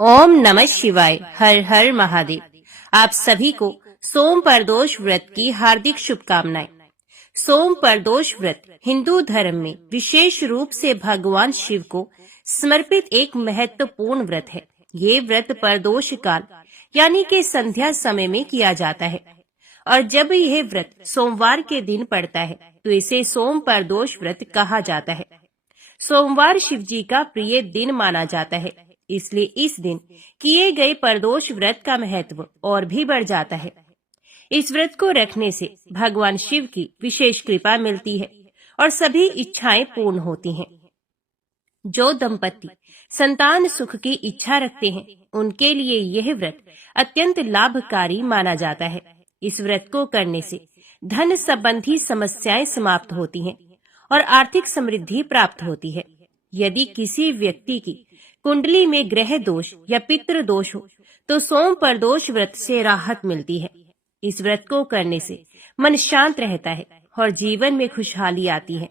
ओम नमः शिवाय। हर हर महादेव। आप सभी को सोम प्रदोष व्रत की हार्दिक शुभकामनाएं। सोम प्रदोष व्रत हिंदू धर्म में विशेष रूप से भगवान शिव को समर्पित एक महत्वपूर्ण व्रत है। ये व्रत प्रदोष काल यानी कि संध्या समय में किया जाता है और जब यह व्रत सोमवार के दिन पड़ता है तो इसे सोम प्रदोष व्रत कहा जाता है। सोमवार शिव जी का प्रिय दिन माना जाता है, इसलिए इस दिन किए गए प्रदोष व्रत का महत्व और भी बढ़ जाता है। इस व्रत को रखने से भगवान शिव की विशेष कृपा मिलती है और सभी इच्छाएं पूर्ण होती हैं। जो दंपति संतान सुख की इच्छा रखते हैं उनके लिए यह व्रत अत्यंत लाभकारी माना जाता है। इस व्रत को करने से धन संबंधी समस्याएं समाप्त होती हैं और आर्थिक समृद्धि प्राप्त होती है। यदि किसी व्यक्ति की कुंडली में ग्रह दोष या पितृ दोष हो तो सोम प्रदोष व्रत से राहत मिलती है। इस व्रत को करने से मन शांत रहता है और जीवन में खुशहाली आती है।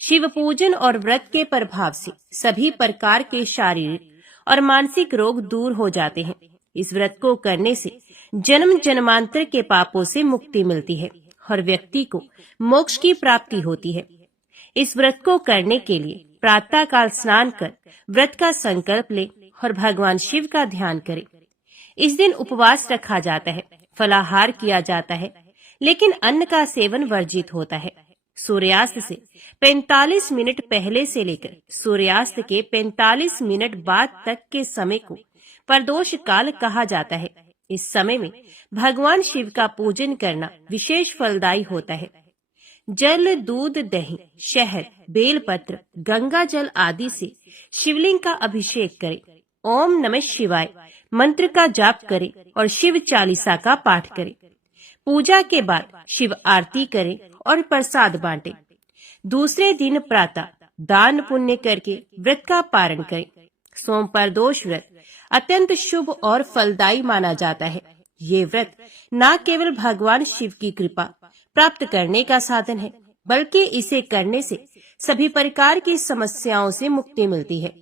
शिव पूजन और व्रत के प्रभाव से सभी प्रकार के शारीरिक और मानसिक रोग दूर हो जाते हैं। इस व्रत को करने से जन्म जन्मांतर के पापों से मुक्ति मिलती है और व्यक्ति को मोक्ष की प्राप्ति होती है। इस व्रत को करने के लिए प्रातः काल स्नान कर व्रत का संकल्प ले और भगवान शिव का ध्यान करें। इस दिन उपवास रखा जाता है, फलाहार किया जाता है, लेकिन अन्न का सेवन वर्जित होता है। सूर्यास्त से 45 मिनट पहले से लेकर सूर्यास्त के 45 मिनट बाद तक के समय को प्रदोष काल कहा जाता है। इस समय में भगवान शिव का पूजन करना विशेष फलदायी होता है। जल, दूध, दही, शहद, बेलपत्र, गंगा जल आदि से शिवलिंग का अभिषेक करें। ओम नमः शिवाय मंत्र का जाप करें और शिव चालीसा का पाठ करें। पूजा के बाद शिव आरती करें और प्रसाद बांटें। दूसरे दिन प्रातः दान पुण्य करके व्रत का पारण करें। सोम प्रदोष व्रत अत्यंत शुभ और फलदायी माना जाता है। ये व्रत न केवल भगवान शिव की कृपा प्राप्त करने का साधन है, बल्कि इसे करने से सभी प्रकार की समस्याओं से मुक्ति मिलती है।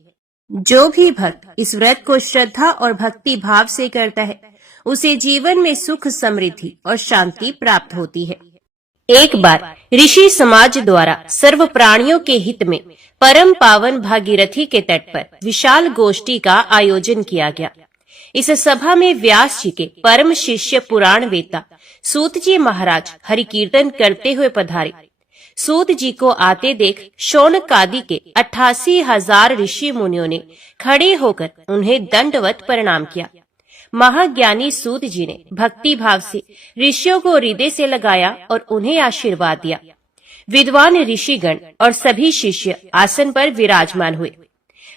जो भी भक्त इस व्रत को श्रद्धा और भक्ति भाव से करता है उसे जीवन में सुख, समृद्धि और शांति प्राप्त होती है। एक बार ऋषि समाज द्वारा सर्व प्राणियों के हित में परम पावन भागीरथी के तट पर विशाल गोष्ठी का आयोजन किया गया। इस सभा में व्यास जी के परम शिष्य पुराण वेता सूत जी महाराज हरि कीर्तन करते हुए पधारे। सूत जी को आते देख शौनक आदि के 88,000 ऋषि मुनियों ने खड़े होकर उन्हें दंडवत प्रणाम किया। महाज्ञानी सूत जी ने भक्ति भाव से ऋषियों को हृदय से लगाया और उन्हें आशीर्वाद दिया। विद्वान ऋषिगण और सभी शिष्य आसन पर विराजमान हुए।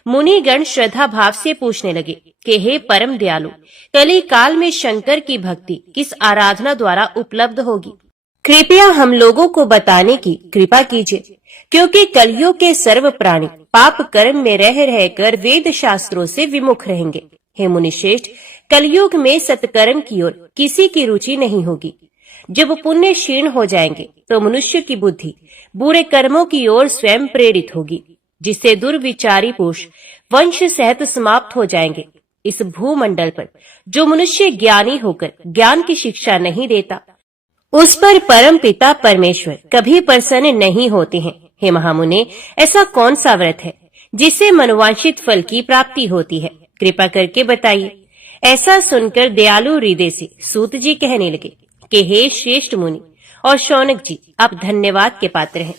मुनिगण श्रद्धा भाव से पूछने लगे कि हे परम दयालु, कली काल में शंकर की भक्ति किस आराधना द्वारा उपलब्ध होगी? कृपया हम लोगों को बताने की कृपा कीजिए, क्योंकि कलयुग के सर्व प्राणी पाप कर्म में रह रहकर वेद शास्त्रों से विमुख रहेंगे। हे मुनिश्रेष्ठ, कलयुग में सत्कर्म की ओर किसी की रुचि नहीं होगी। जब पुण्य क्षीण हो जाएंगे तो मनुष्य की बुद्धि बुरे कर्मों की ओर स्वयं प्रेरित होगी, जिससे दुर्विचारी पुरुष वंश सहित समाप्त हो जाएंगे। इस भूमंडल पर जो मनुष्य ज्ञानी होकर ज्ञान की शिक्षा नहीं देता, उस पर परम पिता परमेश्वर कभी प्रसन्न नहीं होते हैं। हे महामुने, ऐसा कौन सा व्रत है जिससे मनोवांछित फल की प्राप्ति होती है? कृपा करके बताइए। ऐसा सुनकर दयालु हृदय से सूत जी कहने लगे कि हे श्रेष्ठ मुनि और शौनक जी, आप धन्यवाद के पात्र हैं।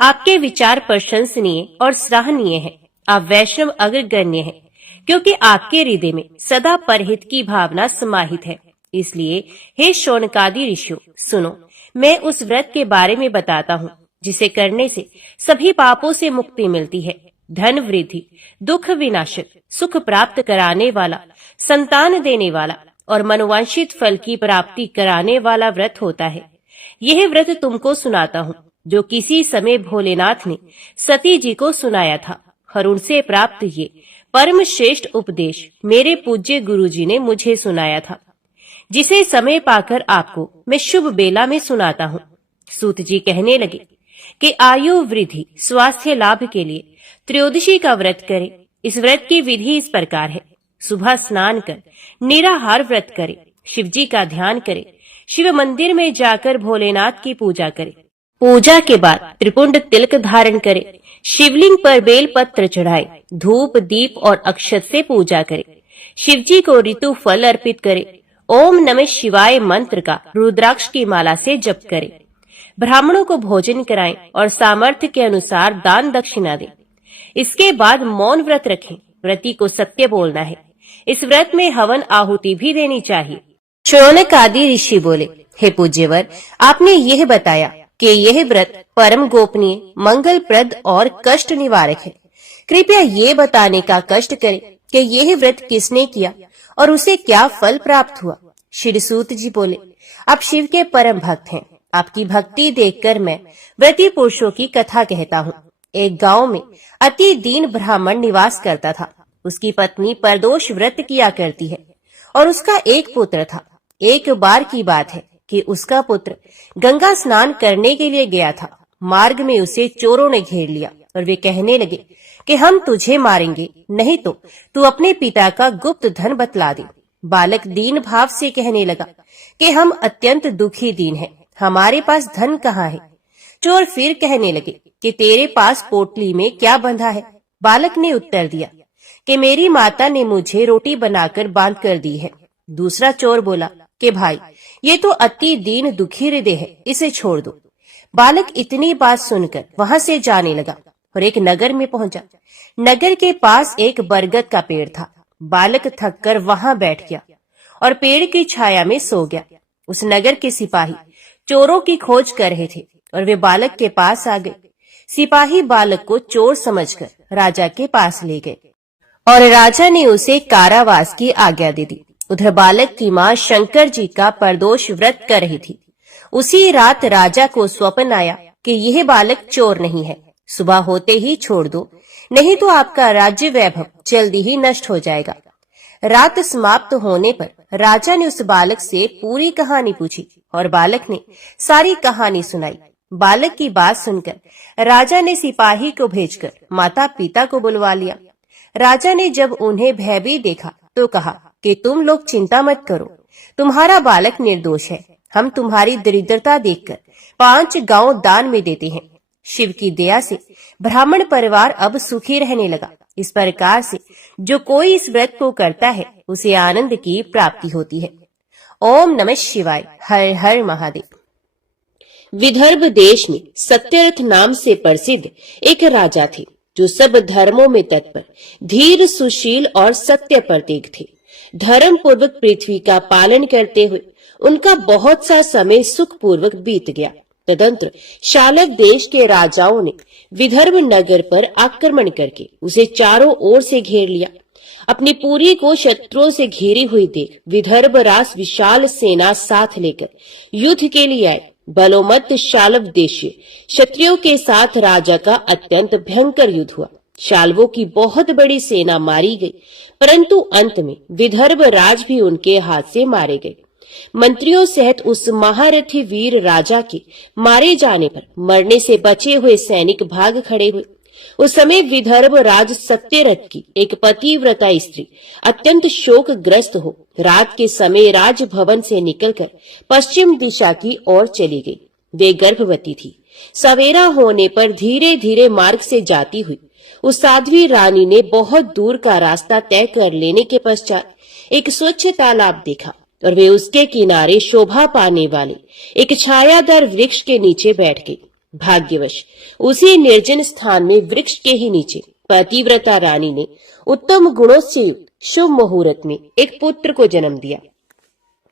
आपके विचार प्रशंसनीय और सराहनीय हैं। आप वैष्णव अग्रगण्य हैं, क्योंकि आपके हृदय में सदा परहित की भावना समाहित है। इसलिए हे शौनकादि ऋषियों, सुनो, मैं उस व्रत के बारे में बताता हूँ जिसे करने से सभी पापों से मुक्ति मिलती है। धन वृद्धि, दुख विनाशक, सुख प्राप्त कराने वाला, संतान देने वाला और मनोवांछित फल की प्राप्ति कराने वाला व्रत होता है। यह व्रत तुमको सुनाता हूँ जो किसी समय भोलेनाथ ने सती जी को सुनाया था और उनसे प्राप्त ये परम श्रेष्ठ उपदेश मेरे पूज्य गुरु जी ने मुझे सुनाया था, जिसे समय पाकर आपको मैं शुभ बेला में सुनाता हूँ। सूत जी कहने लगे कि आयु वृद्धि, स्वास्थ्य लाभ के लिए त्रयोदशी का व्रत करें। इस व्रत की विधि इस प्रकार है। सुबह स्नान कर निराहार व्रत करे, शिव जी का ध्यान करे, शिव मंदिर में जाकर भोलेनाथ की पूजा करे। पूजा के बाद त्रिपुंड तिलक धारण करे, शिवलिंग पर बेल पत्र चढ़ाए, धूप दीप और अक्षत से पूजा करे, शिव जी को ऋतु फल अर्पित करे, ओम नमः शिवाय मंत्र का रुद्राक्ष की माला से जप करे, ब्राह्मणों को भोजन कराएं और सामर्थ्य के अनुसार दान दक्षिणा दें। इसके बाद मौन व्रत रखें। व्रती को सत्य बोलना है। इस व्रत में हवन आहुति भी देनी चाहिए। शौनक आदि ऋषि बोले, हे पूज्यवर, आपने यह बताया कि यह व्रत परम गोपनीय, मंगलप्रद और कष्ट निवारक है। कृपया ये बताने का कष्ट करें कि यह व्रत किसने किया और उसे क्या फल प्राप्त हुआ। श्री सूत जी बोले, आप शिव के परम भक्त हैं। आपकी भक्ति देखकर मैं व्रती पुरुषों की कथा कहता हूँ। एक गांव में अति दीन ब्राह्मण निवास करता था। उसकी पत्नी परदोष व्रत किया करती है और उसका एक पुत्र था। एक बार की बात है कि उसका पुत्र गंगा स्नान करने के लिए गया था। मार्ग में उसे चोरों ने घेर लिया और वे कहने लगे कि हम तुझे मारेंगे, नहीं तो तू अपने पिता का गुप्त धन बतला दे। बालक दीन भाव से कहने लगा कि हम अत्यंत दुखी दीन हैं, हमारे पास धन कहाँ है। चोर फिर कहने लगे कि तेरे पास पोटली में क्या बंधा है। बालक ने उत्तर दिया कि मेरी माता ने मुझे रोटी बनाकर बांध कर दी है। दूसरा चोर बोला कि भाई, ये तो अति दीन दुखी हृदय है, इसे छोड़ दो। बालक इतनी बात सुनकर वहां से जाने लगा और एक नगर में पहुंचा। नगर के पास एक बरगद का पेड़ था। बालक थककर वहां बैठ गया और पेड़ की छाया में सो गया। उस नगर के सिपाही चोरों की खोज कर रहे थे और वे बालक के पास आ गए। सिपाही बालक को चोर समझकर राजा के पास ले गए और राजा ने उसे कारावास की आज्ञा दे दी। उधर बालक की माँ शंकर जी का परदोष व्रत कर रही थी। उसी रात राजा को स्वप्न आया कि यह बालक चोर नहीं है, सुबह होते ही छोड़ दो, नहीं तो आपका राज्य वैभव जल्दी ही नष्ट हो जाएगा। रात समाप्त होने पर राजा ने उस बालक से पूरी कहानी पूछी और बालक ने सारी कहानी सुनाई। बालक की बात सुनकर राजा ने सिपाही को भेजकर माता पिता को बुलवा लिया। राजा ने जब उन्हें भयभीत देखा तो कहा कि तुम लोग चिंता मत करो, तुम्हारा बालक निर्दोष है। हम तुम्हारी दरिद्रता देखकर 5 गांव दान में देते हैं। शिव की दया से ब्राह्मण परिवार अब सुखी रहने लगा। इस प्रकार से जो कोई इस व्रत को करता है उसे आनंद की प्राप्ति होती है। ओम नमः शिवाय। हर हर महादेव। विदर्भ देश में सत्यरथ नाम से प्रसिद्ध एक राजा थे जो सब धर्मों में तत्पर, धीर, सुशील और सत्य प्रतीक थे। धर्म पूर्वक पृथ्वी का पालन करते हुए उनका बहुत सा समय सुख पूर्वक बीत गया। तदंतर शालक देश के राजाओं ने विदर्भ नगर पर आक्रमण करके उसे चारों ओर से घेर लिया। अपनी पुरी को शत्रुओं से घेरी हुई देख विदर्भ राज विशाल सेना साथ लेकर युद्ध के लिए आए। बलोमत शाल्व देशीय क्षत्रियों के साथ राजा का अत्यंत भयंकर युद्ध हुआ। शाल्वों की बहुत बड़ी सेना मारी गई, परंतु अंत में विदर्भ राज भी उनके हाथ से मारे गए। मंत्रियों सहित उस महारथी वीर राजा के मारे जाने पर मरने से बचे हुए सैनिक भाग खड़े हुए। उस समय विदर्भ राज सत्यरथ की एक पतिव्रता स्त्री अत्यंत शोकग्रस्त हो रात के समय राजभवन से निकलकर पश्चिम दिशा की ओर चली गई। वे गर्भवती थी। सवेरा होने पर धीरे धीरे मार्ग से जाती हुई उस साध्वी रानी ने बहुत दूर का रास्ता तय कर लेने के पश्चात एक स्वच्छ तालाब देखा और वे उसके किनारे शोभा पाने वाले एक छायादार वृक्ष के नीचे बैठ गई। भाग्यवश उसी निर्जन स्थान में वृक्ष के ही नीचे पतिव्रता रानी ने उत्तम गुणों से युक्त शुभ मुहूर्त में एक पुत्र को जन्म दिया।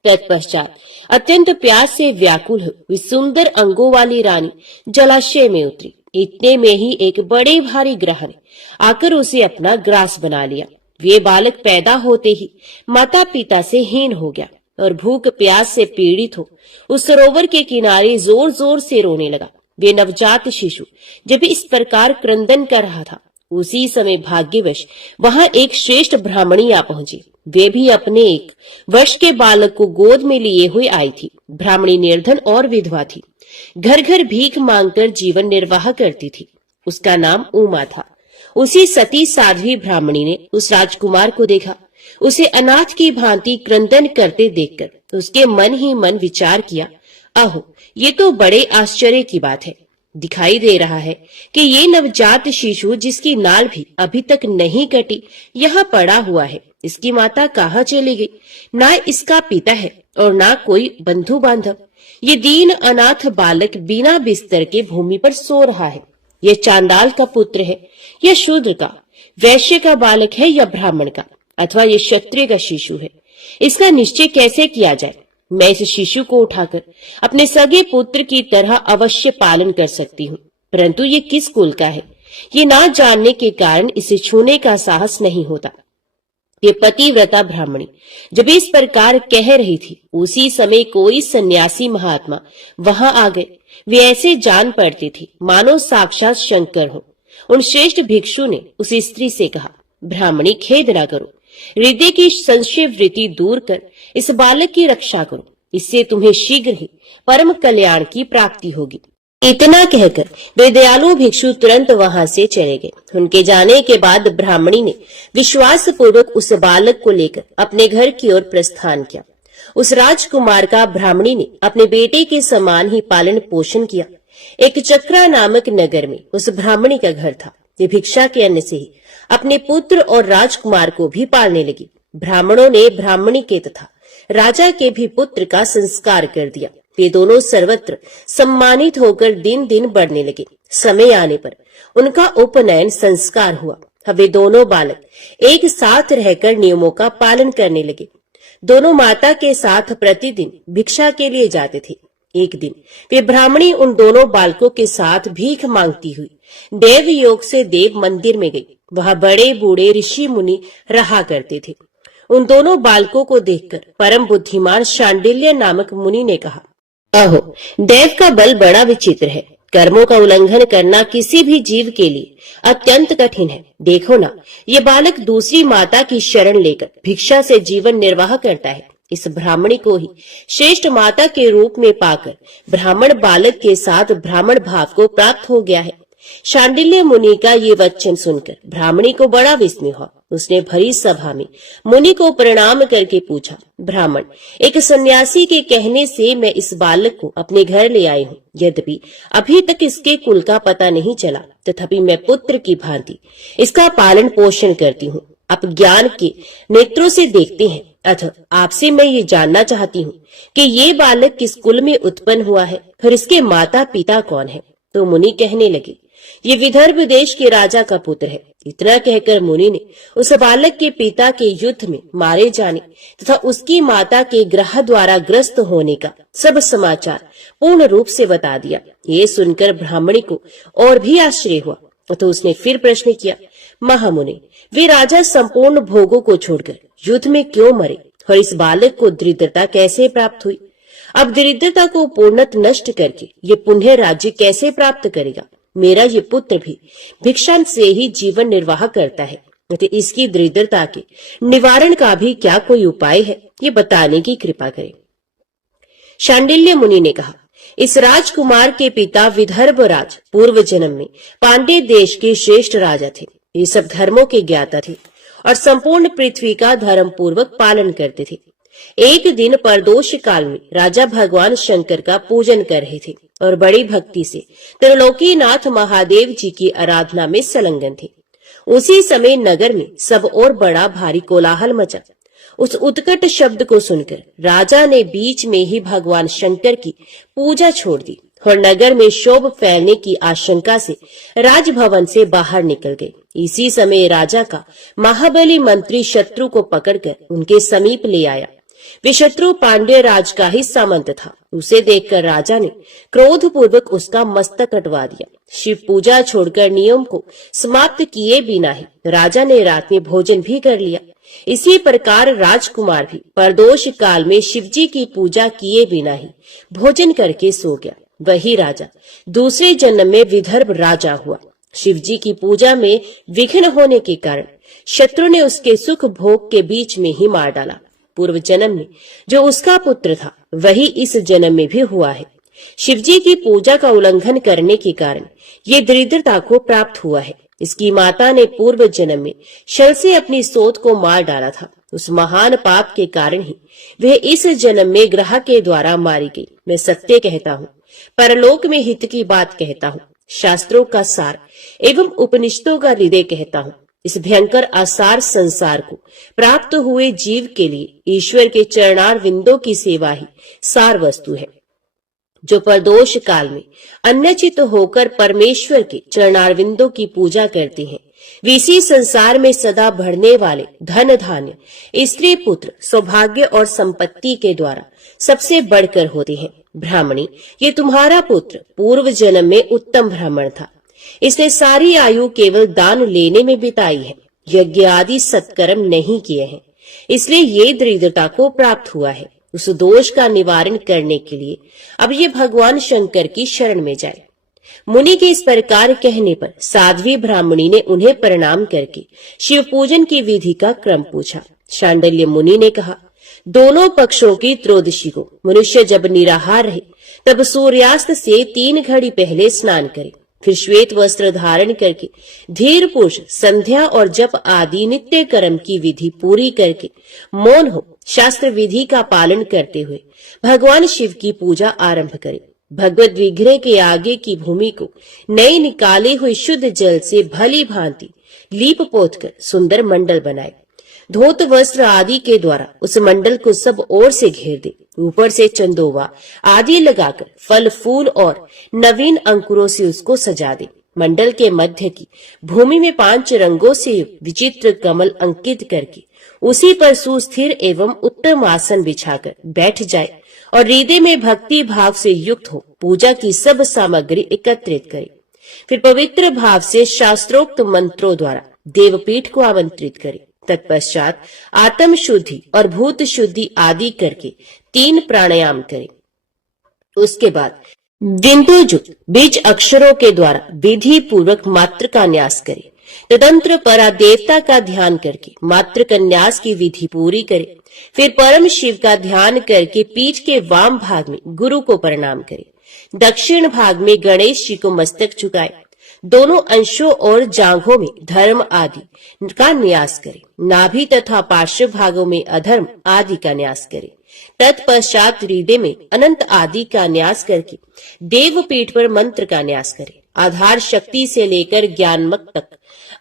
तत्पश्चात अत्यंत प्यास से व्याकुल हुई सुंदर अंगों वाली रानी जलाशय में उतरी। इतने में ही एक बड़े भारी ग्रह ने आकर उसे अपना ग्रास बना लिया। वे बालक पैदा होते ही माता पिता से हीन हो गया और भूख प्यास से पीड़ित हो उस सरोवर के किनारे जोर जोर से रोने लगा। वे नवजात शिशु जब इस प्रकार क्रंदन कर रहा था, उसी समय भाग्यवश वहां एक श्रेष्ठ ब्राह्मणी आ पहुंची। वे भी अपने 1 वर्ष के बालक को गोद में लिए हुए आई थी। ब्राह्मणी निर्धन और विधवा थी। घर घर भीख मांगकर जीवन निर्वाह करती थी। उसका नाम उमा था। उसी सती साध्वी ब्राह्मणी ने उस राजकुमार को देखा। उसे अनाथ की भांति क्रंदन करते देखकर उसके मन ही मन विचार किया, अहो ये तो बड़े आश्चर्य की बात है। दिखाई दे रहा है कि ये नवजात शिशु जिसकी नाल भी अभी तक नहीं कटी यहाँ पड़ा हुआ है। इसकी माता कहाँ चली गई? ना इसका पिता है और ना कोई बंधु बांधव। ये दीन अनाथ बालक बिना बिस्तर के भूमि पर सो रहा है। ये चांडाल का पुत्र है या शूद्र का, वैश्य का बालक है या ब्राह्मण का, अथवा ये क्षत्रिय का शिशु है? इसका निश्चय कैसे किया जाए? मैं इस शिशु को उठाकर अपने सगे पुत्र की तरह अवश्य पालन कर सकती हूँ, परंतु ये किस कुल का है ये ना जानने के कारण इसे छूने का साहस नहीं होता। ये पतिव्रता ब्राह्मणी जब इस प्रकार कह रही थी, उसी समय कोई सन्यासी महात्मा वहां आ गए। वे ऐसे जान पड़ते थे मानो साक्षात शंकर हो। उन श्रेष्ठ भिक्षु ने उस स्त्री से कहा, ब्राह्मणी खेद ना करो, हृदय की संशय वृत्ति दूर कर इस बालक की रक्षा करो, इससे तुम्हें शीघ्र ही परम कल्याण की प्राप्ति होगी। इतना कहकर वे दयालु भिक्षु तुरंत वहां से चले गए। उनके जाने के बाद ब्राह्मणी ने विश्वास पूर्वक उस बालक को लेकर अपने घर की ओर प्रस्थान किया। उस राजकुमार का ब्राह्मणी ने अपने बेटे के समान ही पालन पोषण किया। एक चक्रा नामक नगर में उस ब्राह्मणी का घर था। वे भिक्षा के अन्न से ही अपने पुत्र और राजकुमार को भी पालने लगी। ब्राह्मणों ने ब्राह्मणी के तथा राजा के भी पुत्र का संस्कार कर दिया। वे दोनों सर्वत्र सम्मानित होकर दिन दिन बढ़ने लगे। समय आने पर उनका उपनयन संस्कार हुआ। अब वे दोनों बालक एक साथ रहकर नियमों का पालन करने लगे। दोनों माता के साथ प्रतिदिन भिक्षा के लिए जाते थे। एक दिन वे ब्राह्मणी उन दोनों बालकों के साथ भीख मांगती हुई देव योग से देव मंदिर में गई। वहां बड़े बूढ़े ऋषि मुनि रहा करते थे। उन दोनों बालकों को देखकर परम बुद्धिमान शांडिल्य नामक मुनि ने कहा, अहो देव का बल बड़ा विचित्र है। कर्मों का उल्लंघन करना किसी भी जीव के लिए अत्यंत कठिन है। देखो ना, ये बालक दूसरी माता की शरण लेकर भिक्षा से जीवन निर्वाह करता है। इस ब्राह्मणी को ही श्रेष्ठ माता के रूप में पाकर ब्राह्मण बालक के साथ ब्राह्मण भाव को प्राप्त हो गया है। शांडिल्य मुनि का ये वचन सुनकर ब्राह्मणी को बड़ा विस्मय हुआ। उसने भरी सभा में मुनि को प्रणाम करके पूछा, ब्राह्मण, एक सन्यासी के कहने से मैं इस बालक को अपने घर ले आई हूँ। यद्यपि अभी तक इसके कुल का पता नहीं चला, तथापि मैं पुत्र की भांति इसका पालन पोषण करती हूँ। आप ज्ञान के नेत्रों से देखते हैं, अतः आपसे मैं ये जानना चाहती हूँ कि ये बालक किस कुल में उत्पन्न हुआ है और इसके माता पिता कौन है? तो मुनि कहने लगे, ये विदर्भ देश के राजा का पुत्र है। इतना कहकर मुनि ने उस बालक के पिता के युद्ध में मारे जाने तथा उसकी माता के ग्रह द्वारा ग्रस्त होने का सब समाचार पूर्ण रूप से बता दिया। ये सुनकर ब्राह्मणी को और भी आश्चर्य हुआ। तो उसने फिर प्रश्न किया, महामुनि, वे राजा संपूर्ण भोगों को छोड़कर युद्ध में क्यों मरे और इस बालक को दरिद्रता कैसे प्राप्त हुई? अब दरिद्रता को पूर्णत नष्ट करके ये पुण्य राज्य कैसे प्राप्त करेगा? मेरा ये पुत्र भी भिक्षा से ही जीवन निर्वाह करता है, तो इसकी दरिद्रता के निवारण का भी क्या कोई उपाय है? ये बताने की कृपा करें। शांडिल्य मुनि ने कहा, इस राजकुमार के पिता विदर्भ राज पूर्व जन्म में पांड्य देश के श्रेष्ठ राजा थे। ये सब धर्मों के ज्ञाता थे और संपूर्ण पृथ्वी का धर्म पूर्वक पालन करते थे। एक दिन प्रदोष काल में राजा भगवान शंकर का पूजन कर रहे थे और बड़ी भक्ति से त्रिलोकीनाथ महादेव जी की आराधना में संलग्न थे। उसी समय नगर में सब और बड़ा भारी कोलाहल मचा। उस उत्कट शब्द को सुनकर राजा ने बीच में ही भगवान शंकर की पूजा छोड़ दी और नगर में शोभ फैलने की आशंका से राजभवन से बाहर निकल गए। इसी समय राजा का महाबली मंत्री शत्रु को पकड़कर उनके समीप ले आया। वे शत्रु पांड्य राज का ही सामंत था। उसे देखकर राजा ने क्रोध पूर्वक उसका मस्तक कटवा दिया। शिव पूजा छोड़कर नियम को समाप्त किए बिना ही राजा ने रात में भोजन भी कर लिया। इसी प्रकार राजकुमार भी प्रदोष काल में शिवजी की पूजा किए बिना ही भोजन करके सो गया। वही राजा दूसरे जन्म में विदर्भ राजा हुआ। शिवजी की पूजा में विघ्न होने के कारण शत्रु ने उसके सुख भोग के बीच में ही मार डाला। पूर्व जन्म में जो उसका पुत्र था वही इस जन्म में भी हुआ है। शिवजी की पूजा का उल्लंघन करने के कारण ये दरिद्रता को प्राप्त हुआ है। इसकी माता ने पूर्व जन्म में शल से अपनी सोत को मार डाला था। उस महान पाप के कारण ही वह इस जन्म में ग्रह के द्वारा मारी गई। मैं सत्य कहता हूँ, परलोक में हित की बात कहता हूँ, शास्त्रों का सार एवं उपनिषदों का हृदय कहता हूँ। इस भयंकर आसार संसार को प्राप्त हुए जीव के लिए ईश्वर के चरणार विंदों की सेवा ही सार वस्तु है। जो परदोष काल में अन्यचित होकर परमेश्वर के चरणारविंदों की पूजा करते हैं, वे इसी संसार में सदा बढ़ने वाले धन धान्य, स्त्री पुत्र, सौभाग्य और संपत्ति के द्वारा सबसे बढ़कर होते हैं। ब्राह्मणी, ये तुम्हारा पुत्र पूर्व जन्म में उत्तम ब्राह्मण था। इसने सारी आयु केवल दान लेने में बिताई है, यज्ञ आदि सत्कर्म नहीं किए हैं, इसलिए ये दरिद्रता को प्राप्त हुआ है। उस दोष का निवारण करने के लिए अब ये भगवान शंकर की शरण में जाए। मुनि के इस प्रकार कहने पर साध्वी ब्राह्मणी ने उन्हें प्रणाम करके शिव पूजन की विधि का क्रम पूछा। शांडिल्य मुनि ने कहा, दोनों पक्षों की त्रयोदशी को मनुष्य जब निराहार रहे तब सूर्यास्त से 3 घड़ी पहले स्नान करे, फिर श्वेत वस्त्र धारण करके धीर पुरुष संध्या और जप आदि नित्य कर्म की विधि पूरी करके मौन हो शास्त्र विधि का पालन करते हुए भगवान शिव की पूजा आरंभ करे। भगवत विग्रह के आगे की भूमि को नए निकाले हुए शुद्ध जल से भली भांति लीप पोत कर सुंदर मंडल बनाए। धोत वस्त्र आदि के द्वारा उस मंडल को सब ओर से घेर दे। ऊपर से चंदोवा आदि लगाकर फल फूल और नवीन अंकुरों से उसको सजा दे। मंडल के मध्य की भूमि में 5 रंगों से विचित्र कमल अंकित करके उसी पर सुस्थिर एवं उत्तम आसन बिछाकर बैठ जाए और हृदय में भक्ति भाव से युक्त हो पूजा की सब सामग्री एकत्रित करे। फिर पवित्र भाव से शास्त्रोक्त मंत्रों द्वारा देवपीठ को आमंत्रित करे। तत्पश्चात आत्म शुद्धि और भूत शुद्धि आदि करके 3 प्राणायाम करे। उसके बाद बिंदुयुक्त बीज अक्षरों के द्वारा विधि पूर्वक मात्र का न्यास करे। तदंतर परा देवता का ध्यान करके मात्र का न्यास की विधि पूरी करे। फिर परम शिव का ध्यान करके पीठ के वाम भाग में गुरु को प्रणाम करे। दक्षिण भाग में गणेश जी को मस्तक झुकाए। दोनों अंशों और जांघों में धर्म आदि का न्यास करे। नाभि तथा पार्श्व भागों में अधर्म आदि का न्यास करे। तत्पश्चात हृदय में अनंत आदि का न्यास करके देवपीठ पर मंत्र का न्यास करे। आधार शक्ति से लेकर ज्ञानमक तक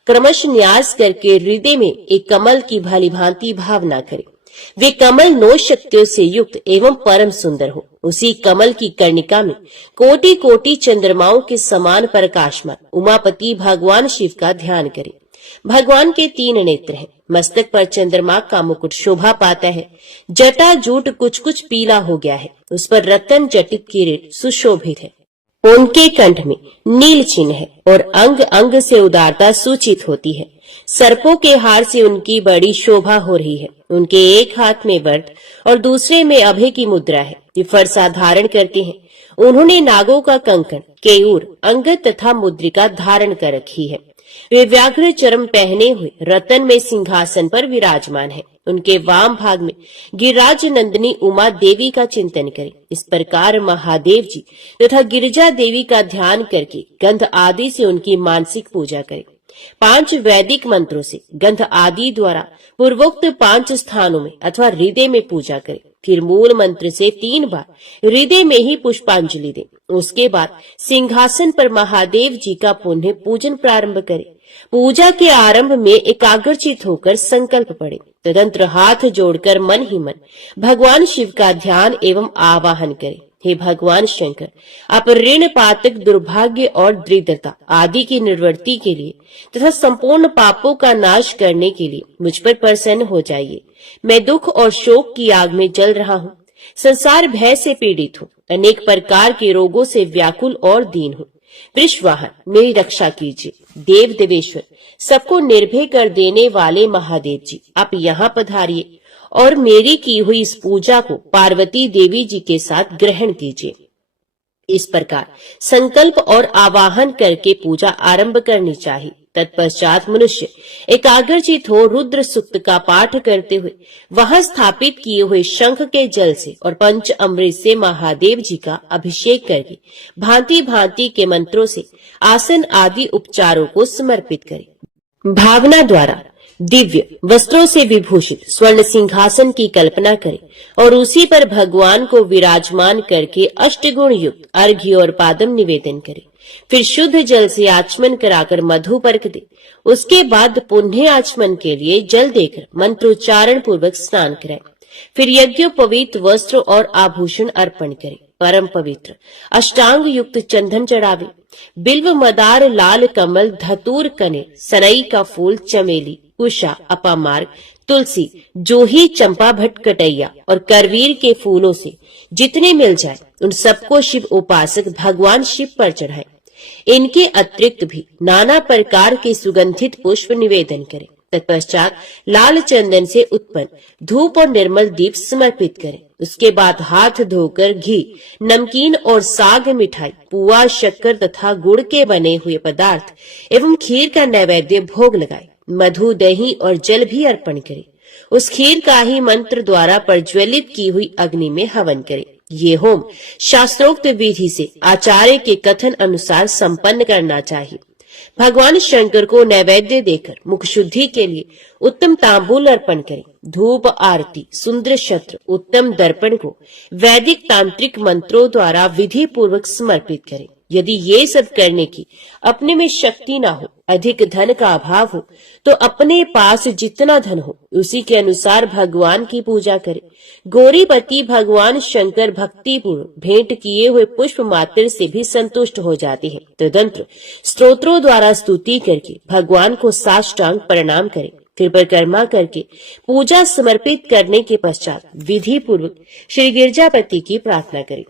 क्रमश न्यास करके हृदय में एक कमल की भली भांति भावना करे। वे कमल 9 शक्तियों से युक्त एवं परम सुंदर हो। उसी कमल की कर्णिका में कोटि कोटि चंद्रमाओं के समान प्रकाशमान उमापति भगवान शिव का ध्यान करे। भगवान के 3 नेत्र हैं। मस्तक पर चंद्रमा का मुकुट शोभा पाता है। जटा जूट कुछ कुछ पीला हो गया है। उस पर रतन जटित किरीट सुशोभित है। उनके कंठ में नील चिन्ह है और अंग अंग से उदारता सूचित होती है। सर्पों के हार से उनकी बड़ी शोभा हो रही है। उनके एक हाथ में वरद और दूसरे में अभय की मुद्रा है। ये फरसा धारण करते हैं। उन्होंने नागों का कंकण, केयूर, अंगद तथा मुद्रिका धारण कर रखी है। वे व्याघ्र चर्म पहने हुए रतन में सिंहासन पर विराजमान है। उनके वाम भाग में गिरिराज नंदिनी उमा देवी का चिंतन करें। इस प्रकार महादेव जी तथा गिरिजा देवी का ध्यान करके गंध आदि से उनकी मानसिक पूजा करें। 5 वैदिक मंत्रों से गंध आदि द्वारा पूर्वोक्त 5 स्थानों में अथवा हृदय में पूजा करें। फिर मूल मंत्र से 3 बार हृदय में ही पुष्पांजलि दें। उसके बाद सिंहासन पर महादेव जी का पुण्य पूजन प्रारंभ करें। पूजा के आरंभ में एकाग्रचित होकर संकल्प पड़े। तदंतर हाथ जोड़कर मन ही मन भगवान शिव का ध्यान एवं आवाहन करें। हे भगवान शंकर, आप ऋण, पातक, दुर्भाग्य और दरिद्रता आदि की निवृत्ति के लिए तथा संपूर्ण पापों का नाश करने के लिए मुझ पर प्रसन्न हो जाइए। मैं दुख और शोक की आग में जल रहा हूँ। संसार भय से पीड़ित हूँ। अनेक प्रकार के रोगों से व्याकुल और दीन हूँ। वृषवाहन, मेरी रक्षा कीजिए। देव देवेश्वर, सबको निर्भय कर देने वाले महादेव जी, आप यहाँ पधारिए और मेरी की हुई इस पूजा को पार्वती देवी जी के साथ ग्रहण कीजिए। इस प्रकार संकल्प और आवाहन करके पूजा आरंभ करनी चाहिए। तत्पश्चात मनुष्य एकाग्रचित हो रुद्र सूक्त का पाठ करते हुए वहां स्थापित किए हुए शंख के जल से और पंच अमृत से महादेव जी का अभिषेक करके भांति भांति के मंत्रों से आसन आदि उपचारों को समर्पित करे। भावना द्वारा दिव्य वस्त्रों से विभूषित स्वर्ण सिंहासन की कल्पना करें और उसी पर भगवान को विराजमान करके अष्टगुण युक्त अर्घ्य और पादम निवेदन करें। फिर शुद्ध जल से आचमन कराकर मधु पर्क दे। उसके बाद पुण्य आचमन के लिए जल देकर मंत्रोच्चारण पूर्वक स्नान कराएं। फिर यज्ञोपवीत वस्त्र और आभूषण अर्पण करें। परम पवित्र अष्टांग युक्त चंदन चढ़ावे। बिल्व, मदार, लाल कमल, धतूर, कने, सनई का फूल, चमेली, कुशा, अपामार्ग, तुलसी, जोही, चंपा, भटकटैया और करवीर के फूलों से जितने मिल जाए उन सबको शिव उपासक भगवान शिव पर चढ़ाए। इनके अतिरिक्त भी नाना प्रकार के सुगंधित पुष्प निवेदन करें। तत्पश्चात लाल चंदन से उत्पन्न धूप और निर्मल दीप समर्पित करें। उसके बाद हाथ धोकर घी, नमकीन और साग, मिठाई, पुआ, शक्कर तथा गुड़ के बने हुए पदार्थ एवं खीर का नैवेद्य भोग लगाए। मधु, दही और जल भी अर्पण करें। उस खीर का ही मंत्र द्वारा प्रज्वलित की हुई अग्नि में हवन करें। ये होम शास्त्रोक्त विधि से आचार्य के कथन अनुसार संपन्न करना चाहिए। भगवान शंकर को नैवेद्य देकर मुख शुद्धि के लिए उत्तम तांबूल अर्पण करें। धूप, आरती, सुंदर शस्त्र, उत्तम दर्पण को वैदिक तांत्रिक मंत्रों द्वारा विधि पूर्वक समर्पित करें। यदि ये सब करने की अपने में शक्ति ना हो, अधिक धन का अभाव हो, तो अपने पास जितना धन हो उसी के अनुसार भगवान की पूजा करें। गौरीपति भगवान शंकर भक्ति पूर्वक भेंट किए हुए पुष्प मात्र से भी संतुष्ट हो जाते हैं। तदंतर स्तोत्रों द्वारा स्तुति करके भगवान को साष्टांग प्रणाम करें। फिर परिक्रमा करके पूजा समर्पित करने के पश्चात विधि पूर्वक श्री गिरजापति की प्रार्थना करें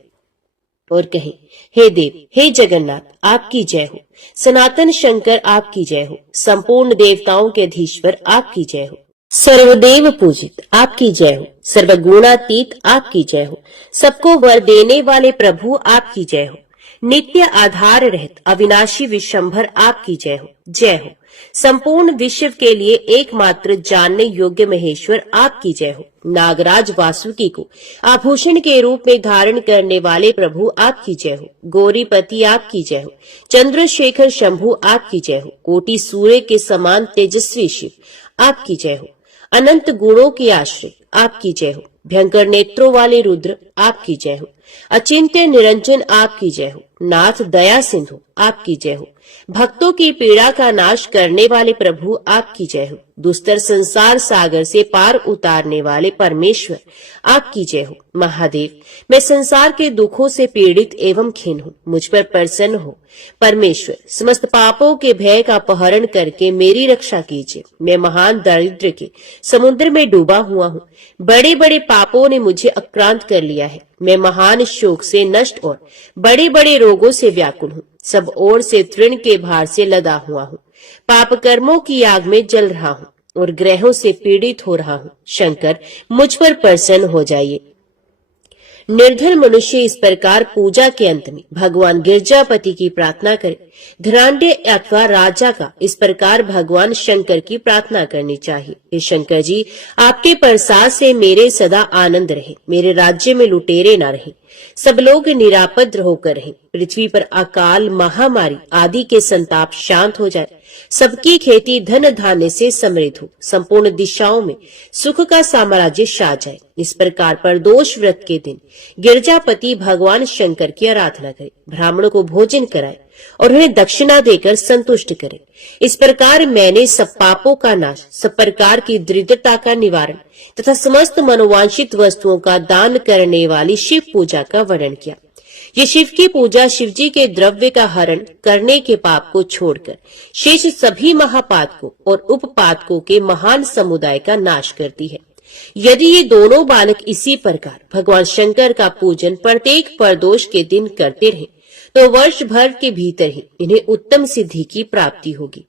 और कहें, हे देव, हे जगन्नाथ, आपकी जय हो। सनातन शंकर आपकी जय हो। संपूर्ण देवताओं के अधीश्वर आपकी जय हो। सर्वदेव पूजित आपकी जय हो। सर्वगुणातीत आपकी जय हो। सबको वर देने वाले प्रभु आपकी जय हो। नित्य आधार रहित अविनाशी विशंभर आपकी जय हो। जय हो। संपूर्ण विश्व के लिए एकमात्र जानने योग्य महेश्वर आपकी जय हो। नागराज वासुकी को आभूषण के रूप में धारण करने वाले प्रभु आपकी जय हो। गौरीपति आपकी जय हो। चंद्रशेखर शंभु आपकी जय हो। कोटि सूर्य के समान तेजस्वी शिव आपकी जय हो। अनंत गुणों के आश्रय आपकी जय हो। भयंकर नेत्रों वाले रुद्र आपकी जय हो। अचिंत्य निरंजन आपकी जय हो। नाथ दया सिंधु आपकी जय हो। भक्तों की पीड़ा का नाश करने वाले प्रभु आपकी जय हो। दुस्तर संसार सागर से पार उतारने वाले परमेश्वर आपकी जय हो। महादेव, मैं संसार के दुखों से पीड़ित एवं खिन्न हूँ, मुझ पर प्रसन्न हो। परमेश्वर, समस्त पापों के भय का अपहरण करके मेरी रक्षा कीजिए। मैं महान दारिद्र्य के समुद्र में डूबा हुआ हूँ। बड़े बड़े पापों ने मुझे आक्रांत कर लिया है। मैं महान शोक से नष्ट और बड़े बड़े रोगों से व्याकुल हूँ। सब ओर से तृण के भार से लदा हुआ हूँ। पाप कर्मों की आग में जल रहा हूँ और ग्रहों से पीड़ित हो रहा हूँ। शंकर, मुझ पर प्रसन्न हो जाइए। निर्धन मनुष्य इस प्रकार पूजा के अंत में भगवान गिरजापति की प्रार्थना करे। धनाढ्य अथवा राजा का इस प्रकार भगवान शंकर की प्रार्थना करनी चाहिए। हे शंकर जी, आपके प्रसाद से मेरे सदा आनंद रहे। मेरे राज्य में लुटेरे न रहे। सब लोग निरापद होकर रहें। पृथ्वी पर अकाल, महामारी आदि के संताप शांत हो जाए। सबकी खेती धन धान्य से समृद्ध हो। संपूर्ण दिशाओं में सुख का साम्राज्य छा जाए। इस प्रकार प्रदोष व्रत के दिन गिरजापति भगवान शंकर की आराधना करे। ब्राह्मणों को भोजन कराए और उन्हें दक्षिणा देकर संतुष्ट करे। इस प्रकार मैंने सब पापों का नाश, सब प्रकार की दरिद्रता का निवारण तथा समस्त मनोवांछित वस्तुओं का दान करने वाली शिव पूजा का वर्णन किया। ये शिव की पूजा शिवजी के द्रव्य का हरण करने के पाप को छोड़कर शेष सभी महापातकों और उपपातकों के महान समुदाय का नाश करती है। यदि ये दोनों बालक इसी प्रकार भगवान शंकर का पूजन प्रत्येक प्रदोष के दिन करते रहे तो वर्ष भर के भीतर ही इन्हें उत्तम सिद्धि की प्राप्ति होगी।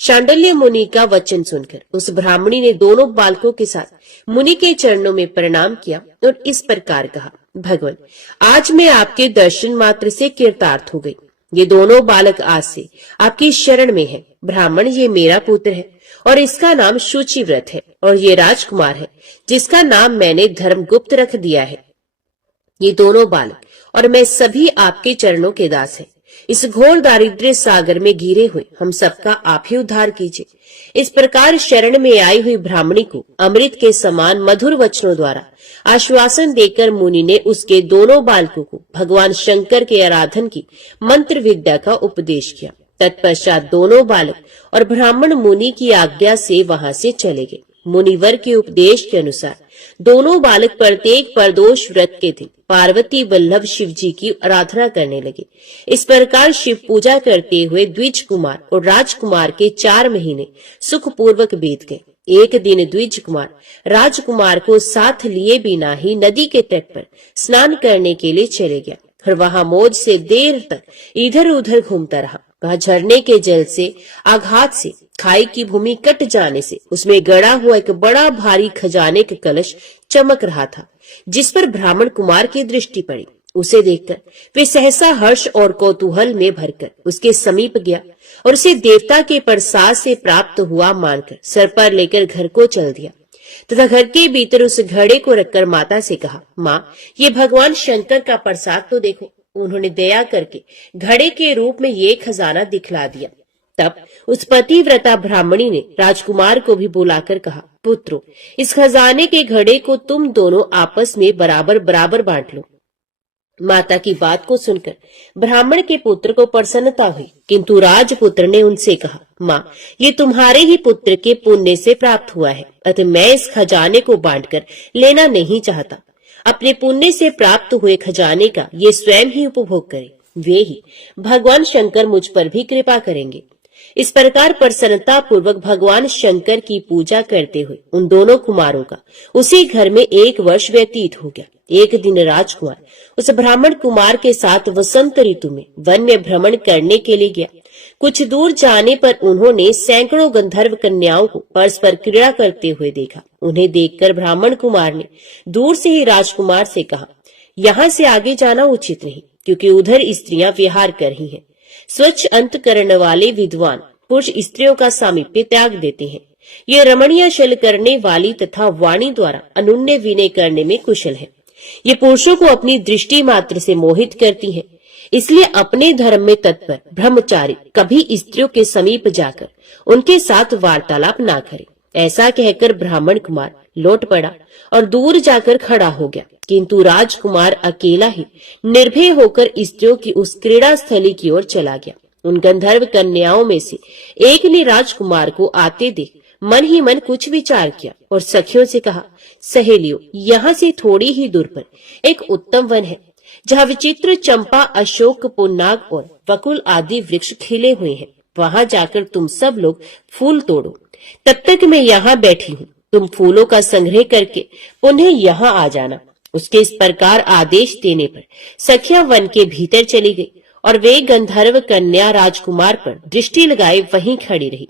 शांडिल्य मुनि का वचन सुनकर उस ब्राह्मणी ने दोनों बालकों के साथ मुनि के चरणों में प्रणाम किया और इस प्रकार कहा, भगवान, आज मैं आपके दर्शन मात्र से कृतार्थ हो गई। ये दोनों बालक आज से आपकी शरण में है। ब्राह्मण, ये मेरा पुत्र है और इसका नाम शुचिव्रत है, और ये राजकुमार है जिसका नाम मैंने धर्मगुप्त रख दिया है। ये दोनों बालक और मैं सभी आपके चरणों के दास हैं। इस घोर दारिद्र्य सागर में घिरे हुए हम सबका आप ही उद्धार कीजिए। इस प्रकार शरण में आई हुई ब्राह्मणी को अमृत के समान मधुर वचनों द्वारा आश्वासन देकर मुनि ने उसके दोनों बालकों को भगवान शंकर के आराधन की मंत्र विद्या का उपदेश किया। तत्पश्चात दोनों बालक और ब्राह्मण मुनि की आज्ञा से वहां से चले गए। मुनिवर के उपदेश के अनुसार दोनों बालक प्रत्येक प्रदोष व्रत के दिन पार्वती वल्लभ शिव जी की आराधना करने लगे। इस प्रकार शिव पूजा करते हुए द्विज कुमार और राजकुमार के 4 महीने सुखपूर्वक बीत गए। एक दिन द्विज कुमार राजकुमार को साथ लिए बिना ही नदी के तट पर स्नान करने के लिए चले गया और वहां मौज से देर तक इधर उधर घूमता रहा। वहां झरने के जल से आघात से खाई की भूमि कट जाने से उसमें गड़ा हुआ एक बड़ा भारी खजाने का कलश चमक रहा था, जिस पर ब्राह्मण कुमार की दृष्टि पड़ी। उसे देखकर वे सहसा हर्ष और कौतूहल में भरकर उसके समीप गया और उसे देवता के प्रसाद से प्राप्त हुआ मानकर सर पर लेकर घर को चल दिया तथा घर के भीतर उस घड़े को रखकर माता से कहा, माँ, ये भगवान शंकर का प्रसाद तो देखो। उन्होंने दया करके घड़े के रूप में ये खजाना दिखला दिया। तब उस पतिव्रता ब्राह्मणी ने राजकुमार को भी बुलाकर कहा, पुत्रो, इस खजाने के घड़े को तुम दोनों आपस में बराबर बराबर बांट लो। माता की बात को सुनकर ब्राह्मण के पुत्र को प्रसन्नता हुई, किंतु राजपुत्र ने उनसे कहा, माँ, ये तुम्हारे ही पुत्र के पुण्य से प्राप्त हुआ है, अतः मैं इस खजाने को बांटकर लेना नहीं चाहता। अपने पुण्य से प्राप्त हुए खजाने का ये स्वयं ही उपभोग करे, वे ही भगवान शंकर मुझ पर भी कृपा करेंगे। इस प्रकार प्रसन्नता पूर्वक भगवान शंकर की पूजा करते हुए उन दोनों कुमारों का उसी घर में 1 वर्ष व्यतीत हो गया। एक दिन राजकुमार उस ब्राह्मण कुमार के साथ वसंत ऋतु में वन में भ्रमण करने के लिए गया। कुछ दूर जाने पर उन्होंने सैकड़ों गंधर्व कन्याओं को परस्पर क्रीड़ा करते हुए देखा। उन्हें देखकर ब्राह्मण कुमार ने दूर से ही राजकुमार से कहा, यहाँ से आगे जाना उचित नहीं, क्योंकि उधर स्त्रियां विहार कर रही हैं। स्वच्छ अंतकरण वाले विद्वान पुरुष स्त्रियों का सामीप्य त्याग देते हैं। ये रमणीय शल करने वाली तथा वाणी द्वारा अनुन्य विनय करने में कुशल है। ये पुरुषों को अपनी दृष्टि मात्र से मोहित करती है, इसलिए अपने धर्म में तत्पर ब्रह्मचारी कभी स्त्रियों के समीप जाकर उनके साथ वार्तालाप ना करे। ऐसा कहकर ब्राह्मण कुमार लौट पड़ा और दूर जाकर खड़ा हो गया, किंतु राजकुमार अकेला ही निर्भय होकर स्त्रियों की उस क्रीड़ा स्थली की ओर चला गया। उन गंधर्व कन्याओं में से एक ने राजकुमार को आते देख मन ही मन कुछ विचार किया और सखियों से कहा, सहेलियों, यहाँ से थोड़ी ही दूर पर एक उत्तम वन है, जहाँ विचित्र चंपा, अशोक, पुन्नाग और बकुल आदि वृक्ष खिले हुए हैं। वहां जाकर तुम सब लोग फूल तोड़ो, तब तक मैं यहाँ बैठी हूँ। तुम फूलों का संग्रह करके पुनः यहाँ आ जाना। उसके इस प्रकार आदेश देने पर सखिया वन के भीतर चली गई और वे गंधर्व कन्या राजकुमार पर दृष्टि लगाए वहीं खड़ी रही।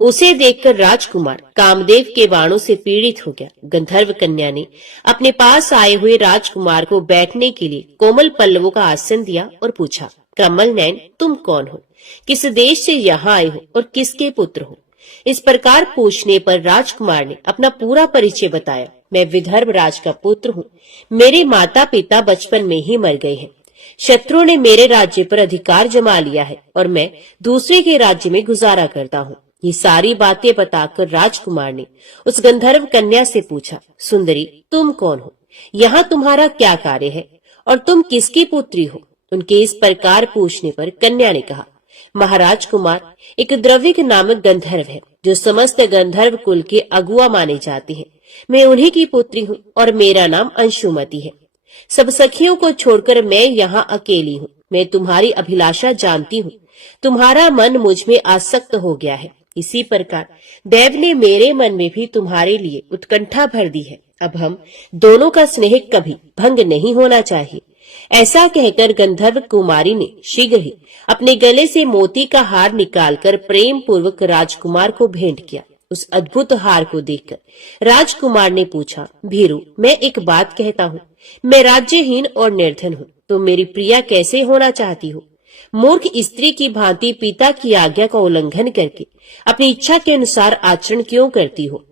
उसे देखकर राजकुमार कामदेव के बाणों से पीड़ित हो गया। गंधर्व कन्या ने अपने पास आए हुए राजकुमार को बैठने के लिए कोमल पल्लवों का आसन दिया और पूछा, कमल नयन, तुम कौन हो, किस देश से यहाँ आए हो और किसके पुत्र हो? इस प्रकार पूछने पर राजकुमार ने अपना पूरा परिचय बताया। मैं विदर्भ राज का पुत्र हूँ। मेरे माता पिता बचपन में ही मर गए हैं। शत्रुओं ने मेरे राज्य पर अधिकार जमा लिया है और मैं दूसरे के राज्य में गुजारा करता हूँ। ये सारी बातें बताकर राजकुमार ने उस गंधर्व कन्या से पूछा, सुंदरी, तुम कौन हो, यहाँ तुम्हारा क्या कार्य है और तुम किसकी पुत्री हो? उनके इस प्रकार पूछने पर कन्या ने कहा, महाराज कुमार, एक द्रविक नामक गंधर्व है जो समस्त गंधर्व कुल के अगुआ माने जाते हैं। मैं उन्हीं की पुत्री हूँ और मेरा नाम अंशुमति है। सब सखियों को छोड़कर मैं यहाँ अकेली हूँ। मैं तुम्हारी अभिलाषा जानती हूँ। तुम्हारा मन मुझ में आसक्त हो गया है। इसी प्रकार देव ने मेरे मन में भी तुम्हारे लिए उत्कंठा भर दी है। अब हम दोनों का स्नेह कभी भंग नहीं होना चाहिए। ऐसा कहकर गंधर्व कुमारी ने शीघ्र ही अपने गले से मोती का हार निकालकर प्रेम पूर्वक राजकुमार को भेंट किया। उस अद्भुत हार को देखकर राजकुमार ने पूछा, भीरू, मैं एक बात कहता हूँ, मैं राज्यहीन और निर्धन हूँ, तो मेरी प्रिया कैसे होना चाहती हो? मूर्ख स्त्री की भांति पिता की आज्ञा का उल्लंघन करके अपनी इच्छा के अनुसार आचरण क्यों करती हो?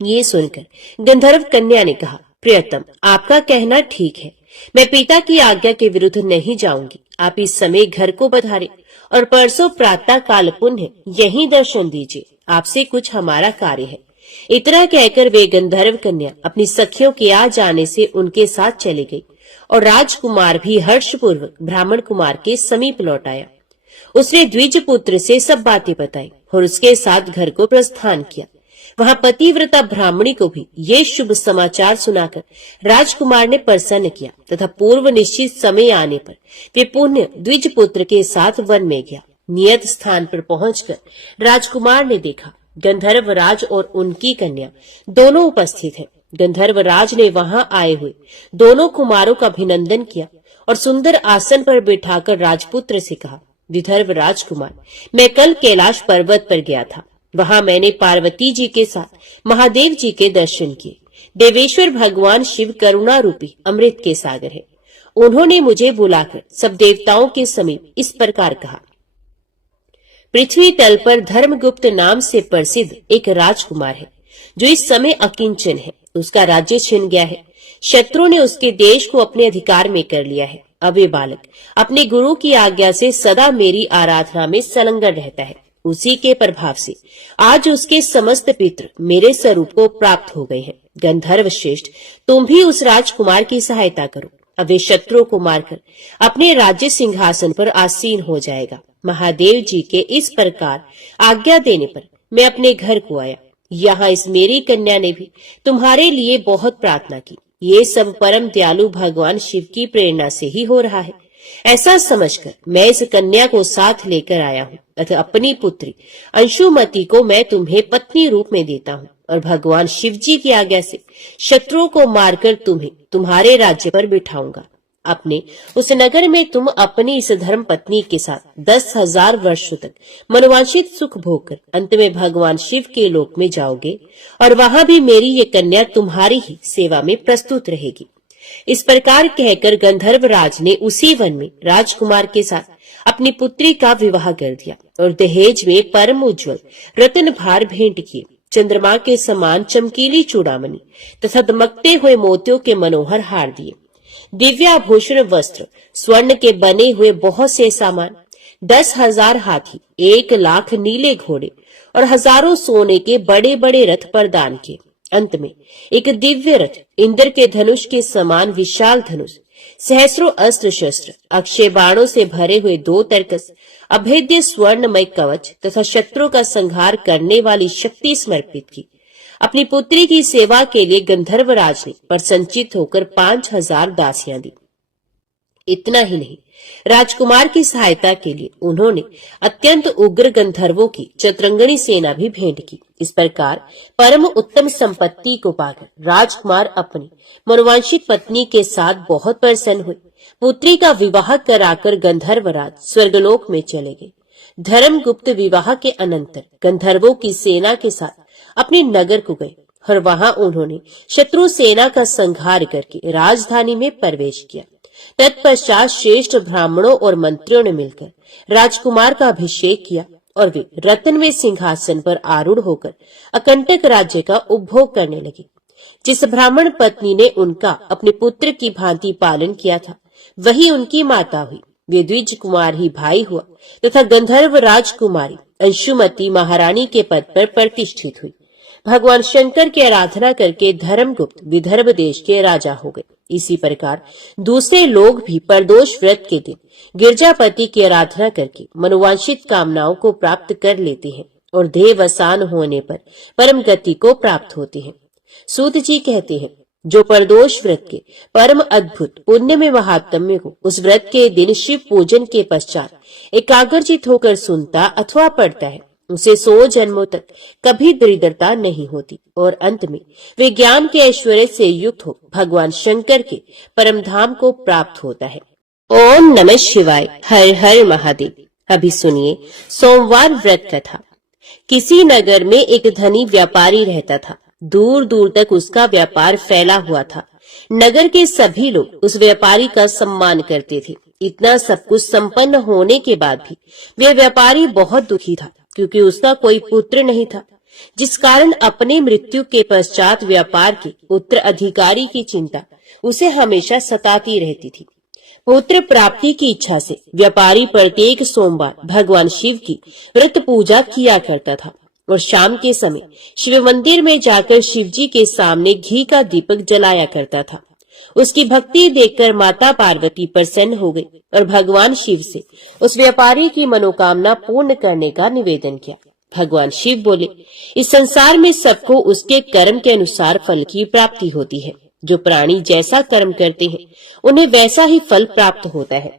ये सुनकर गंधर्व कन्या ने कहा, प्रियतम, आपका कहना ठीक है। मैं पिता की आज्ञा के विरुद्ध नहीं जाऊंगी। आप इस समय घर को पधारे और परसों प्रातः काल पुण्य यहीं दर्शन दीजिए, आपसे कुछ हमारा कार्य है। इतना कहकर वे गंधर्व कन्या अपनी सखियों के आ जाने से उनके साथ चली गई और राजकुमार भी हर्षपूर्वक ब्राह्मण कुमार के समीप लौट आया। उसने द्विज पुत्र से सब बातें बताई और उसके साथ घर को प्रस्थान किया। वहां पतिव्रता ब्राह्मणी को भी ये शुभ समाचार सुनाकर राजकुमार ने प्रसन्न किया तथा पूर्व निश्चित समय आने पर वे पुण्य द्विज पुत्र के साथ वन में गया। नियत स्थान पर पहुंचकर राजकुमार ने देखा गंधर्व राज और उनकी कन्या दोनों उपस्थित हैं। गंधर्व राज ने वहां आए हुए दोनों कुमारों का अभिनंदन किया और सुंदर आसन पर बिठाकर राजपुत्र से कहा, विदर्भ राजकुमार, मैं कल कैलाश पर्वत पर गया था। वहां मैंने पार्वती जी के साथ महादेव जी के दर्शन किए। देवेश्वर भगवान शिव करुणा रूपी अमृत के सागर है। उन्होंने मुझे बुलाकर सब देवताओं के समीप इस प्रकार कहा, पृथ्वी तल पर धर्मगुप्त नाम से प्रसिद्ध एक राजकुमार है जो इस समय अकिंचन है। उसका राज्य छिन गया है। शत्रुओं ने उसके देश को अपने अधिकार में कर लिया है। अब ये बालक अपने गुरु की आज्ञा से सदा मेरी आराधना में संलग्न रहता है। उसी के प्रभाव से आज उसके समस्त पितृ मेरे स्वरूप को प्राप्त हो गए हैं। गंधर्व श्रेष्ठ, तुम भी उस राजकुमार की सहायता करो। अब वे शत्रुओं को मारकर अपने राज्य सिंहासन पर आसीन हो जाएगा। महादेव जी के इस प्रकार आज्ञा देने पर मैं अपने घर को आया। यहाँ इस मेरी कन्या ने भी तुम्हारे लिए बहुत प्रार्थना की। ये सब परम दयालु भगवान शिव की प्रेरणा से ही हो रहा है। ऐसा समझकर मैं इस कन्या को साथ लेकर आया हूँ अतः अपनी पुत्री अंशुमति को मैं तुम्हें पत्नी रूप में देता हूँ और भगवान शिव जी की आज्ञा से शत्रुओं को मारकर तुम्हें तुम्हारे राज्य पर बिठाऊंगा। अपने उस नगर में तुम अपनी इस धर्म पत्नी के साथ 10,000 वर्षों तक मनोवांछित सुख भोग कर अंत में भगवान शिव के लोक में जाओगे और वहां भी मेरी ये कन्या तुम्हारी ही सेवा में प्रस्तुत रहेगी। इस प्रकार कहकर गंधर्व राज ने उसी वन में राजकुमार के साथ अपनी पुत्री का विवाह कर दिया और दहेज में परम उज्ज्वल रत्न भार भेंट किए। चंद्रमा के समान चमकीली चूड़ामणि तथा दमकते हुए मोतियों के मनोहर हार दिए। दिव्याभूषण वस्त्र, स्वर्ण के बने हुए बहुत से सामान, 10,000 हाथी, 1,00,000 नीले घोड़े और हजारों सोने के बड़े बड़े रथ प्रदान किए। अंत में एक दिव्य रथ, इंद्र के धनुष के समान विशाल धनुष, सहस्रों अस्त्र शस्त्र, अक्षय बाणों से भरे हुए 2 तरकस, अभेद्य स्वर्णमय कवच तथा शत्रु का संहार करने वाली शक्ति समर्पित की। अपनी पुत्री की सेवा के लिए गंधर्वराज ने प्रसन्नचित होकर 5,000 दासियां दी। इतना ही नहीं, राजकुमार की सहायता के लिए उन्होंने अत्यंत उग्र गंधर्वों की चतुरंगणी सेना भी भेंट की। इस प्रकार परम उत्तम संपत्ति को पाकर राजकुमार अपनी मनोवांछित पत्नी के साथ बहुत प्रसन्न हुए। पुत्री का विवाह कराकर गंधर्वराज स्वर्गलोक में चले गए। धर्मगुप्त विवाह के अनंतर गंधर्वों की सेना के साथ अपने नगर को गए और वहां उन्होंने शत्रु सेना का संहार करके राजधानी में प्रवेश किया। तत्पश्चात श्रेष्ठ ब्राह्मणों और मंत्रियों ने मिलकर राजकुमार का अभिषेक किया और वे रत्नमय सिंहासन पर आरूढ़ होकर अकंटक राज्य का उपभोग करने लगे। जिस ब्राह्मण पत्नी ने उनका अपने पुत्र की भांति पालन किया था, वही उनकी माता हुई। वे द्विज कुमार ही भाई हुआ तथा गंधर्व राजकुमारी अंशुमति महारानी के पद पर प्रतिष्ठित हुई। भगवान शंकर की आराधना करके धर्मगुप्त विदर्भ देश के राजा हो गए। इसी प्रकार दूसरे लोग भी प्रदोष व्रत के दिन गिरजापति की आराधना करके मनोवांछित कामनाओं को प्राप्त कर लेते हैं और देहावसान होने पर परम गति को प्राप्त होते हैं। सूत जी कहते हैं, जो प्रदोष व्रत के परम अद्भुत पुण्य में महात्म्य को उस व्रत के दिन शिव पूजन के पश्चात एकाग्रचित होकर सुनता अथवा पढ़ता है, उसे 100 जन्मों तक कभी दरिद्रता नहीं होती और अंत में वे ज्ञान के ऐश्वर्य से युक्त हो भगवान शंकर के परम धाम को प्राप्त होता है। ओम नमः शिवाय। हर हर महादेव। अभी सुनिए सोमवार व्रत कथा। किसी नगर में एक धनी व्यापारी रहता था। दूर दूर तक उसका व्यापार फैला हुआ था। नगर के सभी लोग उस व्यापारी का सम्मान करते थे। इतना सब कुछ संपन्न होने के बाद भी वह व्यापारी बहुत दुखी था, क्योंकि उसका कोई पुत्र नहीं था, जिस कारण अपने मृत्यु के पश्चात व्यापार के उत्तराधिकारी की चिंता उसे हमेशा सताती रहती थी। पुत्र प्राप्ति की इच्छा से व्यापारी प्रत्येक सोमवार भगवान शिव की व्रत पूजा किया करता था और शाम के समय शिव मंदिर में जाकर शिव जी के सामने घी का दीपक जलाया करता था। उसकी भक्ति देखकर माता पार्वती प्रसन्न हो गई और भगवान शिव से उस व्यापारी की मनोकामना पूर्ण करने का निवेदन किया। भगवान शिव बोले, इस संसार में सबको उसके कर्म के अनुसार फल की प्राप्ति होती है। जो प्राणी जैसा कर्म करते हैं उन्हें वैसा ही फल प्राप्त होता है।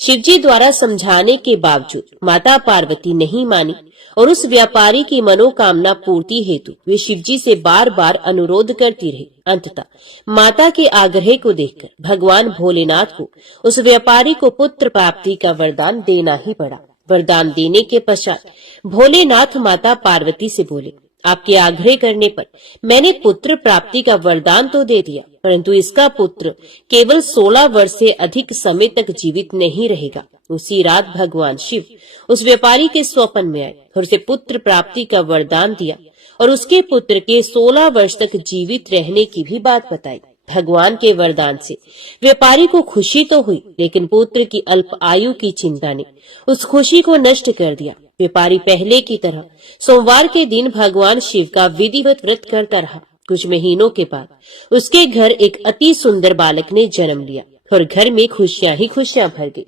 शिवजी द्वारा समझाने के बावजूद माता पार्वती नहीं मानी और उस व्यापारी की मनोकामना पूर्ति हेतु वे शिवजी से बार बार अनुरोध करती रही। अंततः माता के आग्रह को देखकर भगवान भोलेनाथ को उस व्यापारी को पुत्र प्राप्ति का वरदान देना ही पड़ा। वरदान देने के पश्चात भोलेनाथ माता पार्वती से बोले, आपके आग्रह करने पर मैंने पुत्र प्राप्ति का वरदान तो दे दिया, परंतु इसका पुत्र केवल 16 वर्ष से अधिक समय तक जीवित नहीं रहेगा। उसी रात भगवान शिव उस व्यापारी के स्वप्न में आए और उसे पुत्र प्राप्ति का वरदान दिया और उसके पुत्र के 16 वर्ष तक जीवित रहने की भी बात बताई। भगवान के वरदान से व्यापारी को खुशी तो हुई, लेकिन पुत्र की अल्प आयु की चिंता ने उस खुशी को नष्ट कर दिया। व्यापारी पहले की तरह सोमवार के दिन भगवान शिव का विधिवत व्रत करता रहा। कुछ महीनों के बाद उसके घर एक अति सुंदर बालक ने जन्म लिया और घर में खुशियां ही खुशियां भर गई।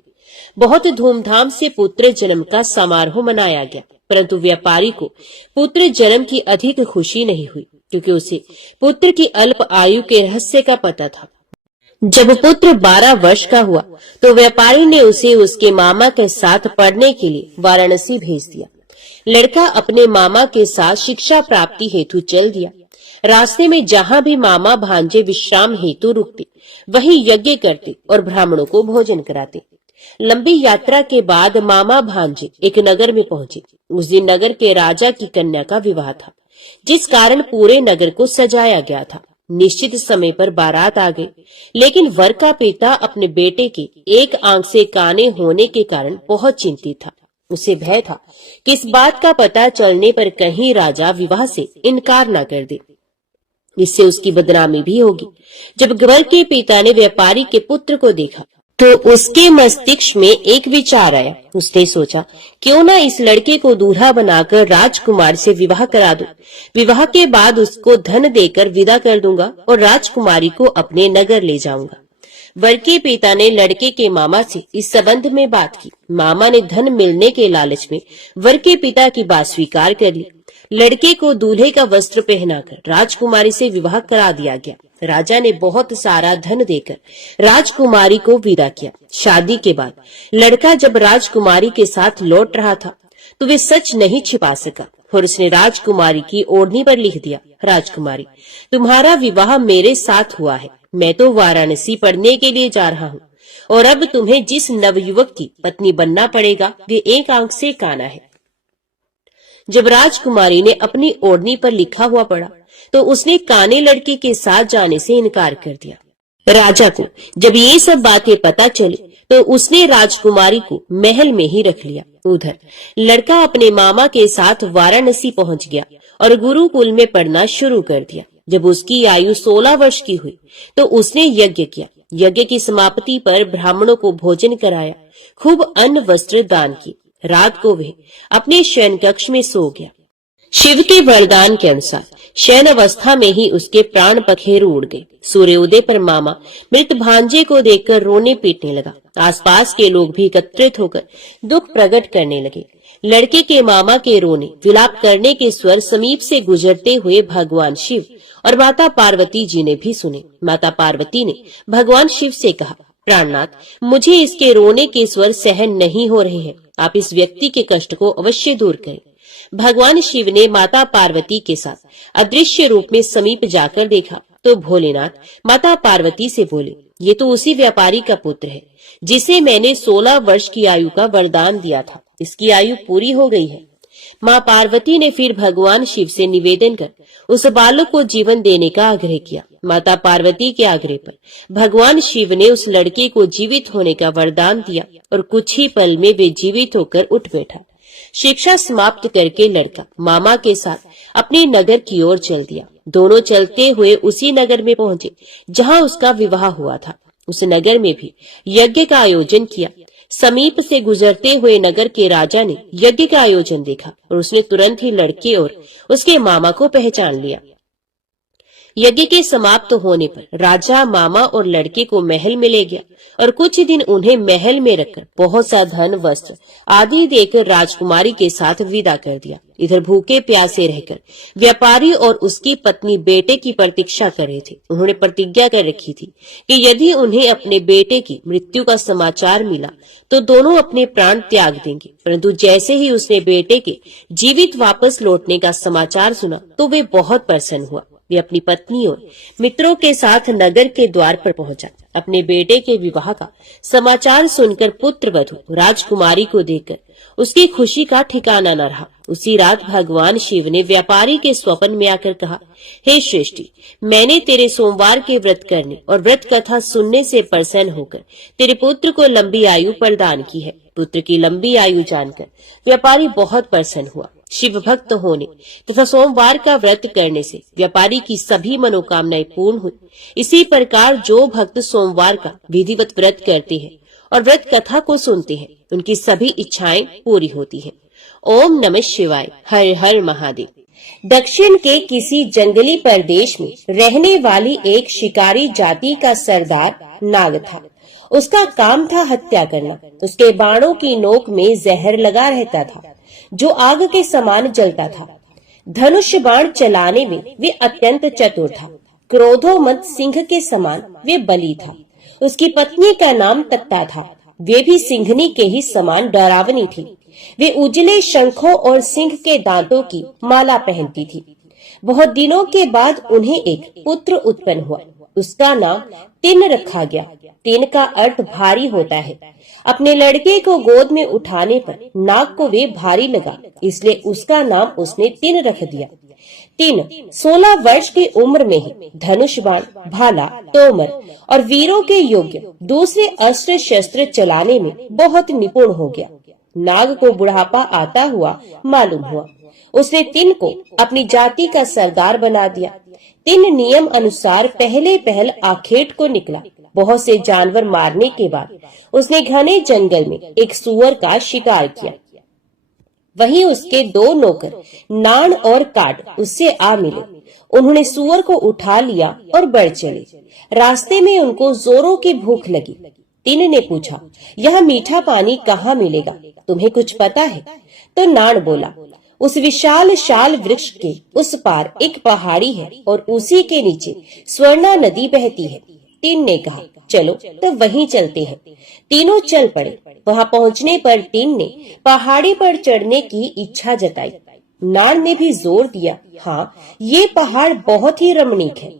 बहुत धूमधाम से पुत्र जन्म का समारोह मनाया गया, परंतु व्यापारी को पुत्र जन्म की अधिक खुशी नहीं हुई, क्योंकि उसे पुत्र की अल्प आयु के रहस्य का पता था। जब पुत्र 12 वर्ष का हुआ तो व्यापारी ने उसे उसके मामा के साथ पढ़ने के लिए वाराणसी भेज दिया। लड़का अपने मामा के साथ शिक्षा प्राप्ति हेतु चल दिया। रास्ते में जहाँ भी मामा भांजे विश्राम हेतु रुकते, वहीं यज्ञ करते और ब्राह्मणों को भोजन कराते। लंबी यात्रा के बाद मामा भांजे एक नगर में पहुंचे। उस दिन नगर के राजा की कन्या का विवाह था, जिस कारण पूरे नगर को सजाया गया था। निश्चित समय पर बारात आ गई, लेकिन वर का पिता अपने बेटे के एक आंख से काने होने के कारण बहुत चिंतित था। उसे भय था कि इस बात का पता चलने पर कहीं राजा विवाह से इनकार न कर दे, इससे उसकी बदनामी भी होगी। जब वर के पिता ने व्यापारी के पुत्र को देखा तो उसके मस्तिष्क में एक विचार आया। उसने सोचा, क्यों ना इस लड़के को दूल्हा बनाकर राजकुमार से विवाह करा दूं। विवाह के बाद उसको धन देकर विदा कर दूंगा और राजकुमारी को अपने नगर ले जाऊंगा। वर के पिता ने लड़के के मामा से इस संबंध में बात की। मामा ने धन मिलने के लालच में वर के पिता की बात स्वीकार कर ली। लड़के को दूल्हे का वस्त्र पहनाकर राजकुमारी से विवाह करा दिया गया। राजा ने बहुत सारा धन देकर राजकुमारी को विदा किया। शादी के बाद लड़का जब राजकुमारी के साथ लौट रहा था तो वे सच नहीं छिपा सका और उसने राजकुमारी की ओढ़नी पर लिख दिया, राजकुमारी, तुम्हारा विवाह मेरे साथ हुआ है। मैं तो वाराणसी पढ़ने के लिए जा रहा हूँ और अब तुम्हें जिस नवयुवक की पत्नी बनना पड़ेगा वे एक आंख से काना है। जब राजकुमारी ने अपनी ओढ़नी पर लिखा हुआ पढ़ा तो उसने काने लड़के के साथ जाने से इनकार कर दिया। राजा को जब ये सब बातें पता चली तो उसने राजकुमारी को महल में ही रख लिया। उधर लड़का अपने मामा के साथ वाराणसी पहुंच गया और गुरुकुल में पढ़ना शुरू कर दिया। जब उसकी आयु 16 वर्ष की हुई तो उसने यज्ञ किया। यज्ञ की समाप्ति पर ब्राह्मणों को भोजन कराया, खूब अन्न वस्त्र दान की। रात को वह अपने शयन कक्ष में सो गया। शिव के वरदान के अनुसार शयन अवस्था में ही उसके प्राण पखेरु उड़ गए। सूर्योदय पर मामा मृत भांजे को देखकर रोने पीटने लगा। आसपास के लोग भी एकत्रित होकर दुख प्रकट करने लगे। लड़के के मामा के रोने विलाप करने के स्वर समीप से गुजरते हुए भगवान शिव और माता पार्वती जी ने भी सुने। माता पार्वती ने भगवान शिव से कहा, प्राणनाथ, मुझे इसके रोने के स्वर सहन नहीं हो रहे हैं। आप इस व्यक्ति के कष्ट को अवश्य दूर करें। भगवान शिव ने माता पार्वती के साथ अदृश्य रूप में समीप जाकर देखा तो भोलेनाथ माता पार्वती से बोले, ये तो उसी व्यापारी का पुत्र है जिसे मैंने 16 वर्ष की आयु का वरदान दिया था। इसकी आयु पूरी हो गई है। माँ पार्वती ने फिर भगवान शिव से निवेदन कर उस बालक को जीवन देने का आग्रह किया। माता पार्वती के आग्रह पर भगवान शिव ने उस लड़के को जीवित होने का वरदान दिया और कुछ ही पल में वे जीवित होकर उठ बैठा। शिक्षा समाप्त करके लड़का मामा के साथ अपने नगर की ओर चल दिया। दोनों चलते हुए उसी नगर में पहुंचे जहां उसका विवाह हुआ था। उस नगर में भी यज्ञ का आयोजन किया। समीप से गुजरते हुए नगर के राजा ने यज्ञ का आयोजन देखा और उसने तुरंत ही लड़के और उसके मामा को पहचान लिया। यज्ञ के समाप्त होने पर राजा मामा और लड़के को महल में ले गया और कुछ दिन उन्हें महल में रखकर बहुत सा धन वस्त्र आदि देकर राजकुमारी के साथ विदा कर दिया। इधर भूखे प्यासे रहकर व्यापारी और उसकी पत्नी बेटे की प्रतीक्षा कर रहे थे। उन्होंने प्रतिज्ञा कर रखी थी कि यदि उन्हें अपने बेटे की मृत्यु का समाचार मिला तो दोनों अपने प्राण त्याग देंगे। परंतु जैसे ही उसने बेटे के जीवित वापस लौटने का समाचार सुना तो वे बहुत प्रसन्न हुआ। वे अपनी पत्नी और मित्रों के साथ नगर के द्वार पर पहुंचा। अपने बेटे के विवाह का समाचार सुनकर पुत्र वधू राजकुमारी को देखकर उसकी खुशी का ठिकाना न रहा। उसी रात भगवान शिव ने व्यापारी के स्वप्न में आकर कहा, हे श्रेष्ठी, मैंने तेरे सोमवार के व्रत करने और व्रत कथा सुनने से प्रसन्न होकर तेरे पुत्र को लंबी आयु प्रदान की है। पुत्र की लंबी आयु जानकर व्यापारी बहुत प्रसन्न हुआ। शिव भक्त होने तथा सोमवार का व्रत करने से व्यापारी की सभी मनोकामनाएं पूर्ण हुई। इसी प्रकार जो भक्त सोमवार का विधिवत व्रत करते हैं और व्रत कथा को सुनते हैं उनकी सभी इच्छाएं पूरी होती हैं। ओम नमः शिवाय। हर हर महादेव। दक्षिण के किसी जंगली प्रदेश में रहने वाली एक शिकारी जाति का सरदार नाग था। उसका काम था हत्या करना। उसके बाणों की नोक में जहर लगा रहता था जो आग के समान जलता था। धनुष बाण चलाने में वे अत्यंत चतुर था। क्रोधोमद सिंह के समान वे बली था। उसकी पत्नी का नाम तत्ता था। वे भी सिंहनी के ही समान डरावनी थी। वे उजले शंखों और सिंह के दांतों की माला पहनती थी। बहुत दिनों के बाद उन्हें एक पुत्र उत्पन्न हुआ। उसका नाम तिन रखा गया। तिन का अर्थ भारी होता है। अपने लड़के को गोद में उठाने पर नाग को वे भारी लगा, इसलिए उसका नाम उसने तिन रख दिया। तिन 16 वर्ष की उम्र में ही धनुष बाण, भाला, तोमर और वीरों के योग्य दूसरे अस्त्र शस्त्र चलाने में बहुत निपुण हो गया। नाग को बुढ़ापा आता हुआ मालूम हुआ। उसने तिन को अपनी जाति का सरदार बना दिया। तिन नियम अनुसार पहल आखेट को निकला। बहुत से जानवर मारने के बाद उसने घने जंगल में एक सुअर का शिकार किया। वहीं उसके 2 नौकर नान और काट उससे आ मिले। उन्होंने सुअर को उठा लिया और बढ़ चले। रास्ते में उनको जोरों की भूख लगी। तिन ने पूछा, यह मीठा पानी कहाँ मिलेगा? तुम्हें कुछ पता है? तो नान बोला, उस विशाल शाल वृक्ष के उस पार एक पहाड़ी है और उसी के नीचे स्वर्णा नदी बहती है। तिन ने कहा, चलो तो वहीं चलते हैं। तीनों चल पड़े। वहां पहुंचने पर तिन ने पहाड़ी पर चढ़ने की इच्छा जताई। नान ने भी जोर दिया, हाँ, ये पहाड़ बहुत ही रमणीक है।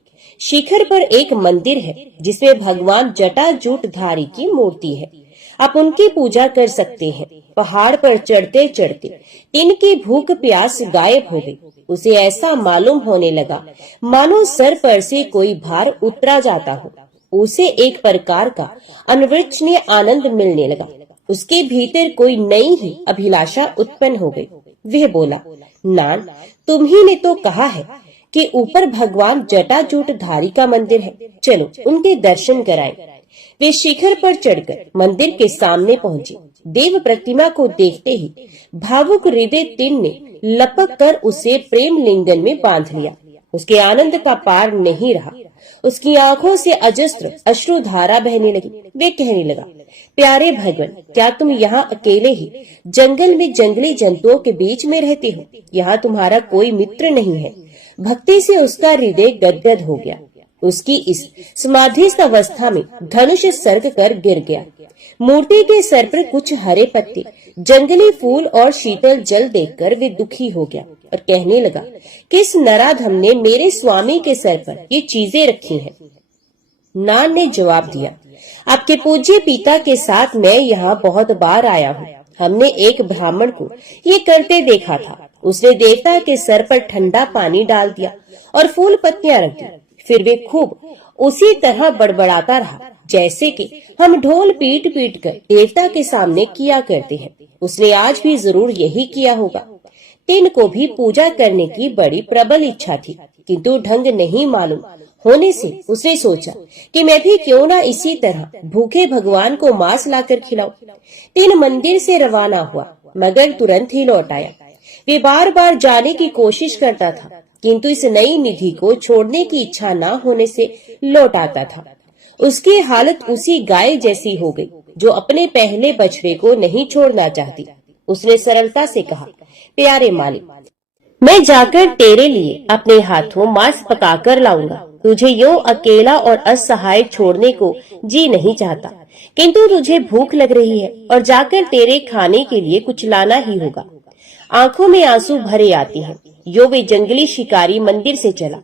शिखर पर एक मंदिर है जिसमें भगवान जटाजूटधारी की मूर्ति है। आप उनकी पूजा कर सकते हैं। पहाड़ पर चढ़ते चढ़ते तिन की भूख प्यास गायब हो गई। उसे ऐसा मालूम होने लगा मानो सर पर से कोई भार उतरा जाता हो। उसे एक प्रकार का अनवृच्छनीय आनंद मिलने लगा। उसके भीतर कोई नई ही अभिलाषा उत्पन्न हो गई। वह बोला, नान, तुम्ही ने तो कहा है कि ऊपर भगवान जटाजूटधारी का मंदिर है। चलो उनके दर्शन कराएं। वे शिखर पर चढ़कर मंदिर के सामने पहुंचे। देव प्रतिमा को देखते ही भावुक हृदय तिन ने लपक कर उसे प्रेम लिंगन में बांध लिया। उसके आनंद का पार नहीं रहा। उसकी आंखों से अजस्त्र अश्रुधारा बहने लगी। वे कहने लगा, प्यारे भगवान, क्या तुम यहाँ अकेले ही जंगल में जंगली जंतुओं के बीच में रहते हो? यहाँ तुम्हारा कोई मित्र नहीं है। भक्ति से उसका हृदय गदगद हो गया। उसकी इस समाधिस्थ अवस्था में धनुष सर्ग कर गिर गया। मूर्ति के सर पर कुछ हरे पत्ते, जंगली फूल और शीतल जल देखकर वे दुखी हो गया और कहने लगा, किस नराधम ने मेरे स्वामी के सर पर ये चीजें रखी हैं? नान ने जवाब दिया, आपके पूज्य पिता के साथ मैं यहाँ बहुत बार आया हूँ। हमने एक ब्राह्मण को ये करते देखा था। उसने देवता के सर पर ठंडा पानी डाल दिया और फूल पत्तियां रख दी। फिर वे खूब उसी तरह बड़बड़ाता रहा जैसे कि हम ढोल पीट पीट कर देवता के सामने किया करते हैं। उसने आज भी जरूर यही किया होगा। तिन को भी पूजा करने की बड़ी प्रबल इच्छा थी, किंतु ढंग नहीं मालूम होने से उसने सोचा कि मैं भी क्यों ना इसी तरह भूखे भगवान को मांस लाकर खिलाऊं। तीन मंदिर से रवाना हुआ, मगर तुरंत ही लौट आया। वे बार बार जाने की कोशिश करता था, किंतु इस नई निधि को छोड़ने की इच्छा न होने से लौट आता था। उसकी हालत उसी गाय जैसी हो गई जो अपने पहले बछड़े को नहीं छोड़ना चाहती। उसने सरलता से कहा, प्यारे मालिक, मैं जाकर तेरे लिए अपने हाथों मांस पकाकर लाऊंगा। तुझे यूं अकेला और असहाय छोड़ने को जी नहीं चाहता, किंतु तुझे भूख लग रही है और जाकर तेरे खाने के लिए कुछ लाना ही होगा। आंखों में आंसू भरे आते हैं। यो वे जंगली शिकारी मंदिर से चला।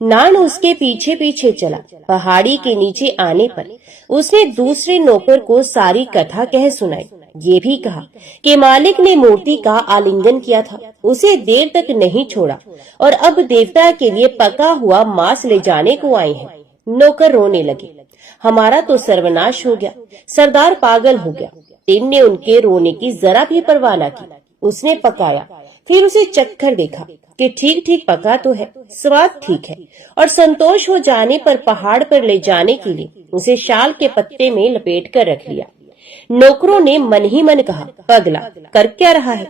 नान उसके पीछे पीछे चला। पहाड़ी के नीचे आने पर उसने दूसरे नौकर को सारी कथा कह सुनाई। ये भी कहा कि मालिक ने मूर्ति का आलिंगन किया था, उसे देर तक नहीं छोड़ा और अब देवता के लिए पका हुआ मांस ले जाने को आए हैं। नौकर रोने लगे, हमारा तो सर्वनाश हो गया, सरदार पागल हो गया। टिन ने उनके रोने की जरा भी परवाह न की। उसने पकाया, फिर उसे चखकर देखा कि ठीक ठीक पका तो है, स्वाद ठीक है, और संतोष हो जाने पर पहाड़ पर ले जाने के लिए उसे शाल के पत्ते में लपेट कर रख लिया। नौकरों ने मन ही मन कहा, पगला कर क्या रहा है,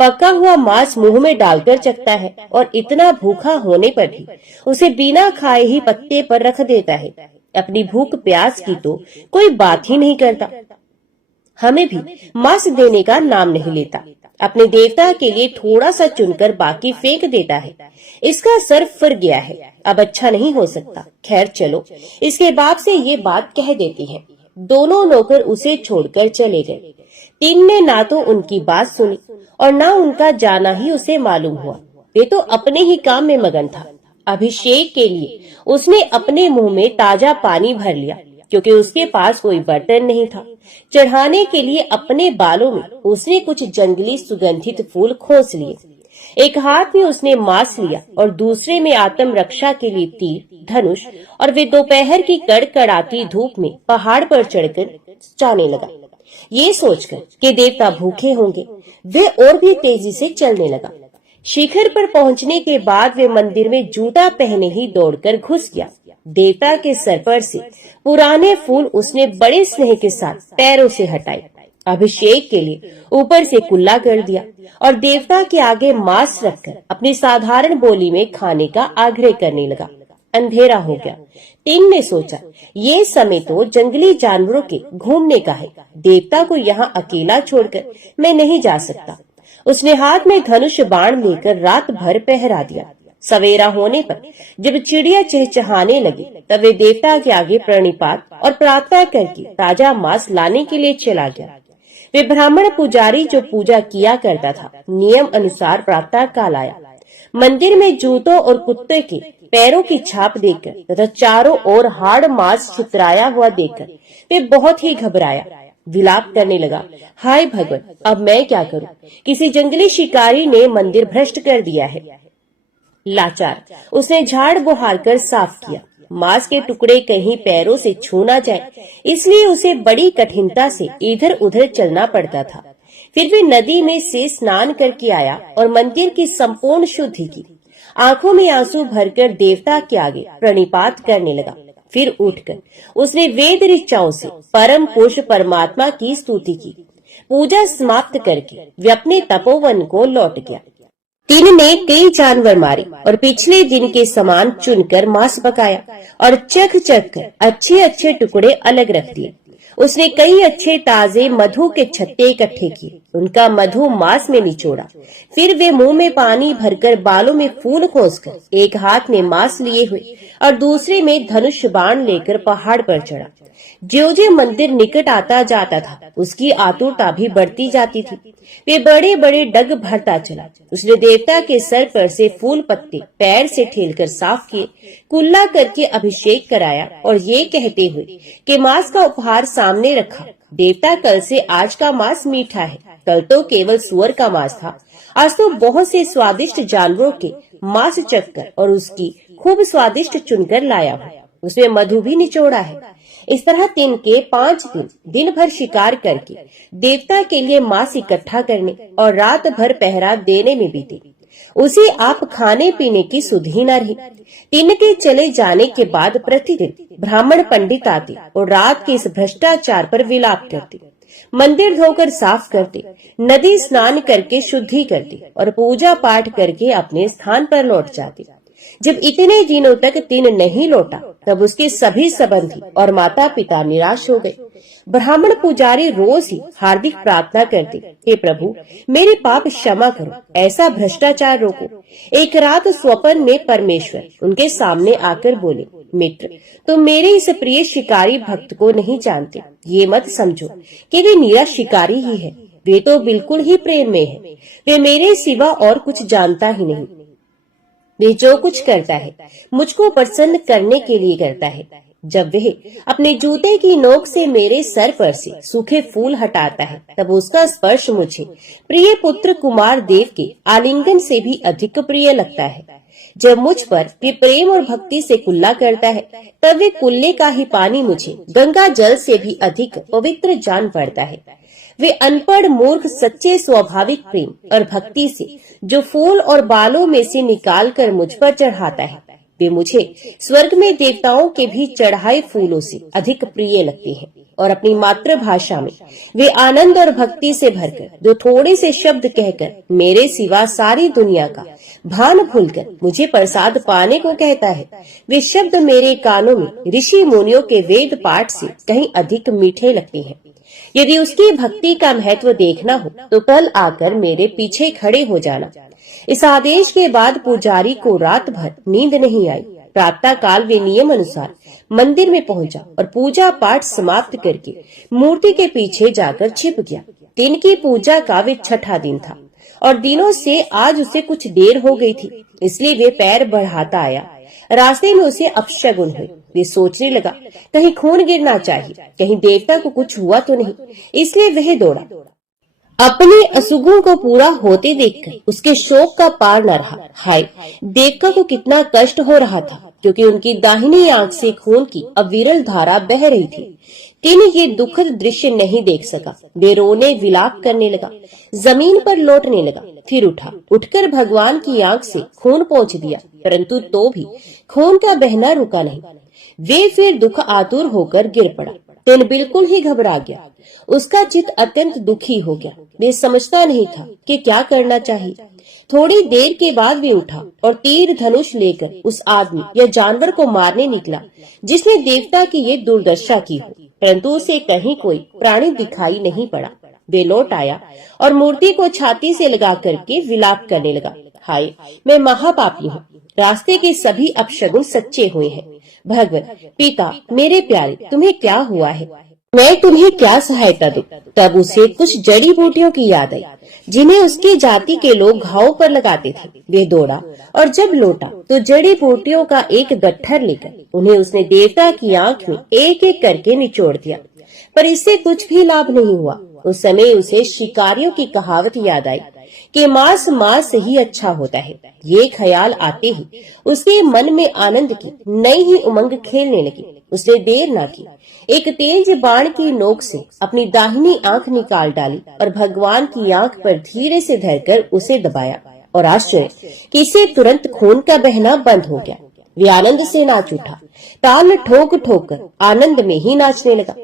पका हुआ मांस मुंह में डालकर चखता है और इतना भूखा होने पर भी उसे बिना खाए ही पत्ते पर रख देता है। अपनी भूख प्यास की तो कोई बात ही नहीं करता, हमें भी मांस देने का नाम नहीं लेता। अपने देवता के लिए थोड़ा सा चुनकर बाकी फेंक देता है। इसका सर फर गया है, अब अच्छा नहीं हो सकता। खैर चलो, इसके बाप से ये बात कह देती है। दोनों नौकर उसे छोड़कर चले गए। टिन ने ना तो उनकी बात सुनी और ना उनका जाना ही उसे मालूम हुआ। वे तो अपने ही काम में मगन था। अभिषेक के लिए उसने अपने मुंह में ताजा पानी भर लिया, क्योंकि उसके पास कोई बर्तन नहीं था। चढ़ाने के लिए अपने बालों में उसने कुछ जंगली सुगंधित फूल खोस लिए। एक हाथ में उसने मांस लिया और दूसरे में आत्म रक्षा के लिए तीर, धनुष, और वे दोपहर की कड़कड़ाती धूप में पहाड़ पर चढ़कर जाने लगा। ये सोचकर कि देवता भूखे होंगे, वे और भी तेजी से चलने लगा। शिखर पर पहुंचने के बाद वे मंदिर में जूता पहने ही दौड़कर घुस गया। देवता के सर पर से पुराने फूल उसने बड़े स्नेह के साथ पैरों से हटाए, अभिषेक के लिए ऊपर से कुल्ला कर दिया और देवता के आगे मांस रखकर अपनी साधारण बोली में खाने का आग्रह करने लगा। अंधेरा हो गया। टिन ने सोचा, ये समय तो जंगली जानवरों के घूमने का है, देवता को यहाँ अकेला छोड़कर मैं नहीं जा सकता। उसने हाथ में धनुष बाण लेकर रात भर पहरा दिया। सवेरा होने पर जब चिड़िया चहचहाने लगी, तब वे देवता के आगे प्रणिपात और प्रार्थना करके ताजा मांस लाने के लिए चला गया। वे ब्राह्मण पुजारी जो पूजा किया करता था, नियम अनुसार प्रातः काल आया। मंदिर में जूतों और कुत्ते के पैरों की छाप देखकर तथा चारों ओर हाड़ मांस छितराया हुआ देखकर वे बहुत ही घबराया। विलाप करने लगा, हाय भगवान, अब मैं क्या करूं? किसी जंगली शिकारी ने मंदिर भ्रष्ट कर दिया है। लाचार उसने झाड़ बुहार कर साफ किया। मांस के टुकड़े कहीं पैरों से छू ना जाए, इसलिए उसे बड़ी कठिनता से इधर उधर चलना पड़ता था। फिर भी नदी में से स्नान करके आया और मंदिर की संपूर्ण शुद्धि की। आंखों में आंसू भरकर देवता के आगे प्रणिपात करने लगा। फिर उठकर उसने वेद ऋचाओं से परम पुरुष परमात्मा की स्तुति की। पूजा समाप्त करके वे अपने तपोवन को लौट गया। टिन ने कई जानवर मारे और पिछले दिन के समान चुनकर मांस पकाया और चख चख कर अच्छे अच्छे टुकड़े अलग रख दिए। उसने कई अच्छे ताजे मधु के छत्ते इकट्ठे किए, उनका मधु मांस में निचोड़ा। फिर वे मुंह में पानी भरकर बालों में फूल खोसकर एक हाथ में मांस लिए हुए और दूसरे में धनुष बाण लेकर पहाड़ पर चढ़ा। ज्यों-ज्यों मंदिर निकट आता जाता था, उसकी आतुरता भी बढ़ती जाती थी। वे बड़े बड़े डग भरता चला। उसने देवता के सर पर से फूल पत्ते पैर से ठेलकर साफ किए, कुल्ला करके अभिषेक कराया और ये कहते हुए कि मांस का उपहार सामने रखा, देवता कल से आज का मांस मीठा है, कल तो केवल सुअर का मांस था, आज तो बहुत से स्वादिष्ट जानवरों के मांस चखकर और उसकी खूब स्वादिष्ट चुनकर लाया हूँ। उसमें मधु भी निचोड़ा है। इस तरह टिन के 5 दिन भर शिकार करके देवता के लिए मांस इकट्ठा करने और रात भर पहरा देने में बीते। उसे आप खाने पीने की सुध ही न रही। तीन के चले जाने के बाद प्रतिदिन ब्राह्मण पंडित आते और रात के इस भ्रष्टाचार पर विलाप करते, मंदिर धोकर साफ करते, नदी स्नान करके शुद्धि करते और पूजा पाठ करके अपने स्थान पर लौट जाते। जब इतने दिनों तक तीन नहीं लौटा, तब उसके सभी संबंधी और माता पिता निराश हो गए। ब्राह्मण पुजारी रोज ही हार्दिक प्रार्थना करते, हे प्रभु मेरे पाप क्षमा करो, ऐसा भ्रष्टाचार रोको। एक रात स्वप्न में परमेश्वर उनके सामने आकर बोले, मित्र तुम मेरे इस प्रिय शिकारी भक्त को नहीं जानते। ये मत समझो कि वे निरा शिकारी ही है, वे तो बिल्कुल ही प्रेम में है। वे मेरे सिवा और कुछ जानता ही नहीं। वे जो कुछ करता है मुझको प्रसन्न करने के लिए करता है। जब वह अपने जूते की नोक से मेरे सर पर से सूखे फूल हटाता है, तब उसका स्पर्श मुझे प्रिय पुत्र कुमार देव के आलिंगन से भी अधिक प्रिय लगता है। जब मुझ पर वे प्रेम और भक्ति से कुल्ला करता है, तब वे कुल्ले का ही पानी मुझे गंगा जल से भी अधिक पवित्र जान पड़ता है। वे अनपढ़ मूर्ख सच्चे स्वाभाविक प्रेम और भक्ति से जो फूल और बालों में से निकाल कर मुझ पर चढ़ाता है, वे मुझे स्वर्ग में देवताओं के भी चढ़ाए फूलों से अधिक प्रिय लगते हैं। और अपनी मातृभाषा में वे आनंद और भक्ति से भरकर दो थोड़े से शब्द कहकर मेरे सिवा सारी दुनिया का भान भूलकर मुझे प्रसाद पाने को कहता है। वे शब्द मेरे कानों में ऋषि मुनियों के वेद पाठ से कहीं अधिक मीठे लगते हैं। यदि उसकी भक्ति का महत्व देखना हो तो कल आकर मेरे पीछे खड़े हो जाना। इस आदेश के बाद पुजारी को रात भर नींद नहीं आई। प्रातः काल वे नियम अनुसार मंदिर में पहुंचा और पूजा पाठ समाप्त करके मूर्ति के पीछे जाकर छिप गया। दिन की पूजा का वे छठा दिन था और दिनों से आज उसे कुछ देर हो गई थी, इसलिए वे पैर बढ़ाता आया। रास्ते में उसे अपशगुन हुए। वे सोचने लगा कहीं खून गिरना चाहिए, कहीं देवता को कुछ हुआ तो नहीं, इसलिए वह दौड़ा। अपने अशुभों को पूरा होते देखकर उसके शोक का पार न रहा। हाय, देवता को कितना कष्ट हो रहा था, क्योंकि उनकी दाहिनी आंख से खून की अविरल धारा बह रही थी। तीन ये दुखद दृश्य नहीं देख सका। वे रोने विलाप करने लगा, जमीन पर लौटने लगा, फिर उठा। उठकर भगवान की आंख से खून पोंछ दिया, परंतु तो भी खून का बहना रुका नहीं। वे फिर दुख आतुर होकर गिर पड़ा। तीन बिल्कुल ही घबरा गया। उसका चित्त अत्यंत दुखी हो गया। वे समझता नहीं था कि क्या करना चाहिए। थोड़ी देर के बाद वे उठा और तीर धनुष लेकर उस आदमी या जानवर को मारने निकला जिसने देवता की ये दुर्दशा की हो, परंतु उसे कहीं कोई प्राणी दिखाई नहीं पड़ा। वे लौट आया और मूर्ति को छाती से लगा करके विलाप करने लगा, हाय मैं महापापी हूँ। रास्ते के सभी अपशगुन सच्चे हुए हैं। भगवान पिता मेरे प्यारे, तुम्हें क्या हुआ है, मैं तुम्हें क्या सहायता दूं? तब उसे कुछ जड़ी बूटियों की याद आई जिन्हें उसकी जाति के लोग घावों पर लगाते थे। वे दौड़ा और जब लौटा तो जड़ी बूटियों का एक गट्ठर लेकर उन्हें उसने देवता की आंख में एक एक करके निचोड़ दिया, पर इससे कुछ भी लाभ नहीं हुआ। उस समय उसे शिकारियों की कहावत याद आई कि मांस मांस से ही अच्छा होता है। ये ख्याल आते ही उसके मन में आनंद की नई ही उमंग खेलने लगी। उसने देर न की, एक तेज बाण की नोक से अपनी दाहिनी आंख निकाल डाली और भगवान की आंख पर धीरे से धरकर उसे दबाया और आश्चर्य कि इसे तुरंत खून का बहना बंद हो गया। वे आनंद से नाच उठा, ताल ठोक ठोक कर आनंद में ही नाचने लगा।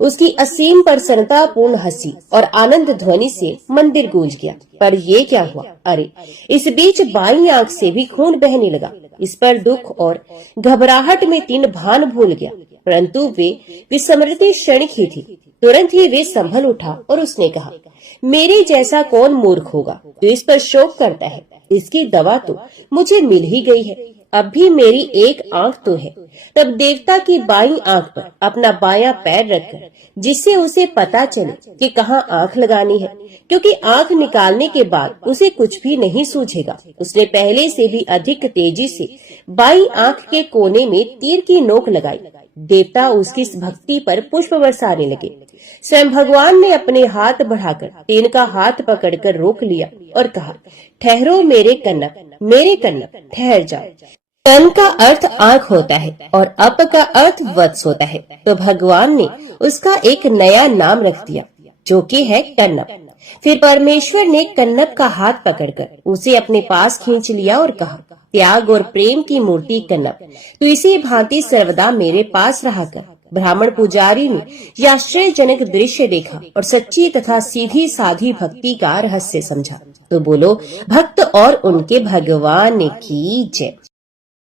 उसकी असीम प्रसन्नता पूर्ण हंसी और आनंद ध्वनि से मंदिर गूंज गया। पर ये क्या हुआ, अरे इस बीच बाईं आंख से भी खून बहने लगा। इस पर दुख और घबराहट में तीन भान भूल गया, परंतु वे विस्मृति क्षणिक ही थी। तुरंत ही वे संभल उठा और उसने कहा, मेरे जैसा कौन मूर्ख होगा जो इस पर शोक करता है। इसकी दवा तो मुझे मिल ही गई है, अब भी मेरी एक आंख तो है। तब देवता की बाईं आंख पर अपना बायां पैर रखकर, जिससे उसे पता चले कि कहाँ आंख लगानी है, क्योंकि आंख निकालने के बाद उसे कुछ भी नहीं सूझेगा, उसने पहले से भी अधिक तेजी से बाईं आंख के कोने में तीर की नोक लगाई। देवता उसकी इस भक्ति पर पुष्प बरसाने लगे। स्वयं भगवान ने अपने हाथ बढ़ाकर तीन का हाथ पकड़कर रोक लिया और कहा, ठहरो मेरे कन्नप ठहर जाओ। कन का अर्थ आंख होता है और अप का अर्थ वत्स होता है, तो भगवान ने उसका एक नया नाम रख दिया जो कि है कन्नप। फिर परमेश्वर ने कन्नप का हाथ पकड़कर उसे अपने पास खींच लिया और कहा, त्याग और प्रेम की मूर्ति कन्नप, तू इसी भांति सर्वदा मेरे पास रहा कर। ब्राह्मण पुजारी ने यह आश्चर्यजनक दृश्य देखा और सच्ची तथा सीधी साधी भक्ति का रहस्य समझा। तो बोलो, भक्त और उनके भगवान की जय।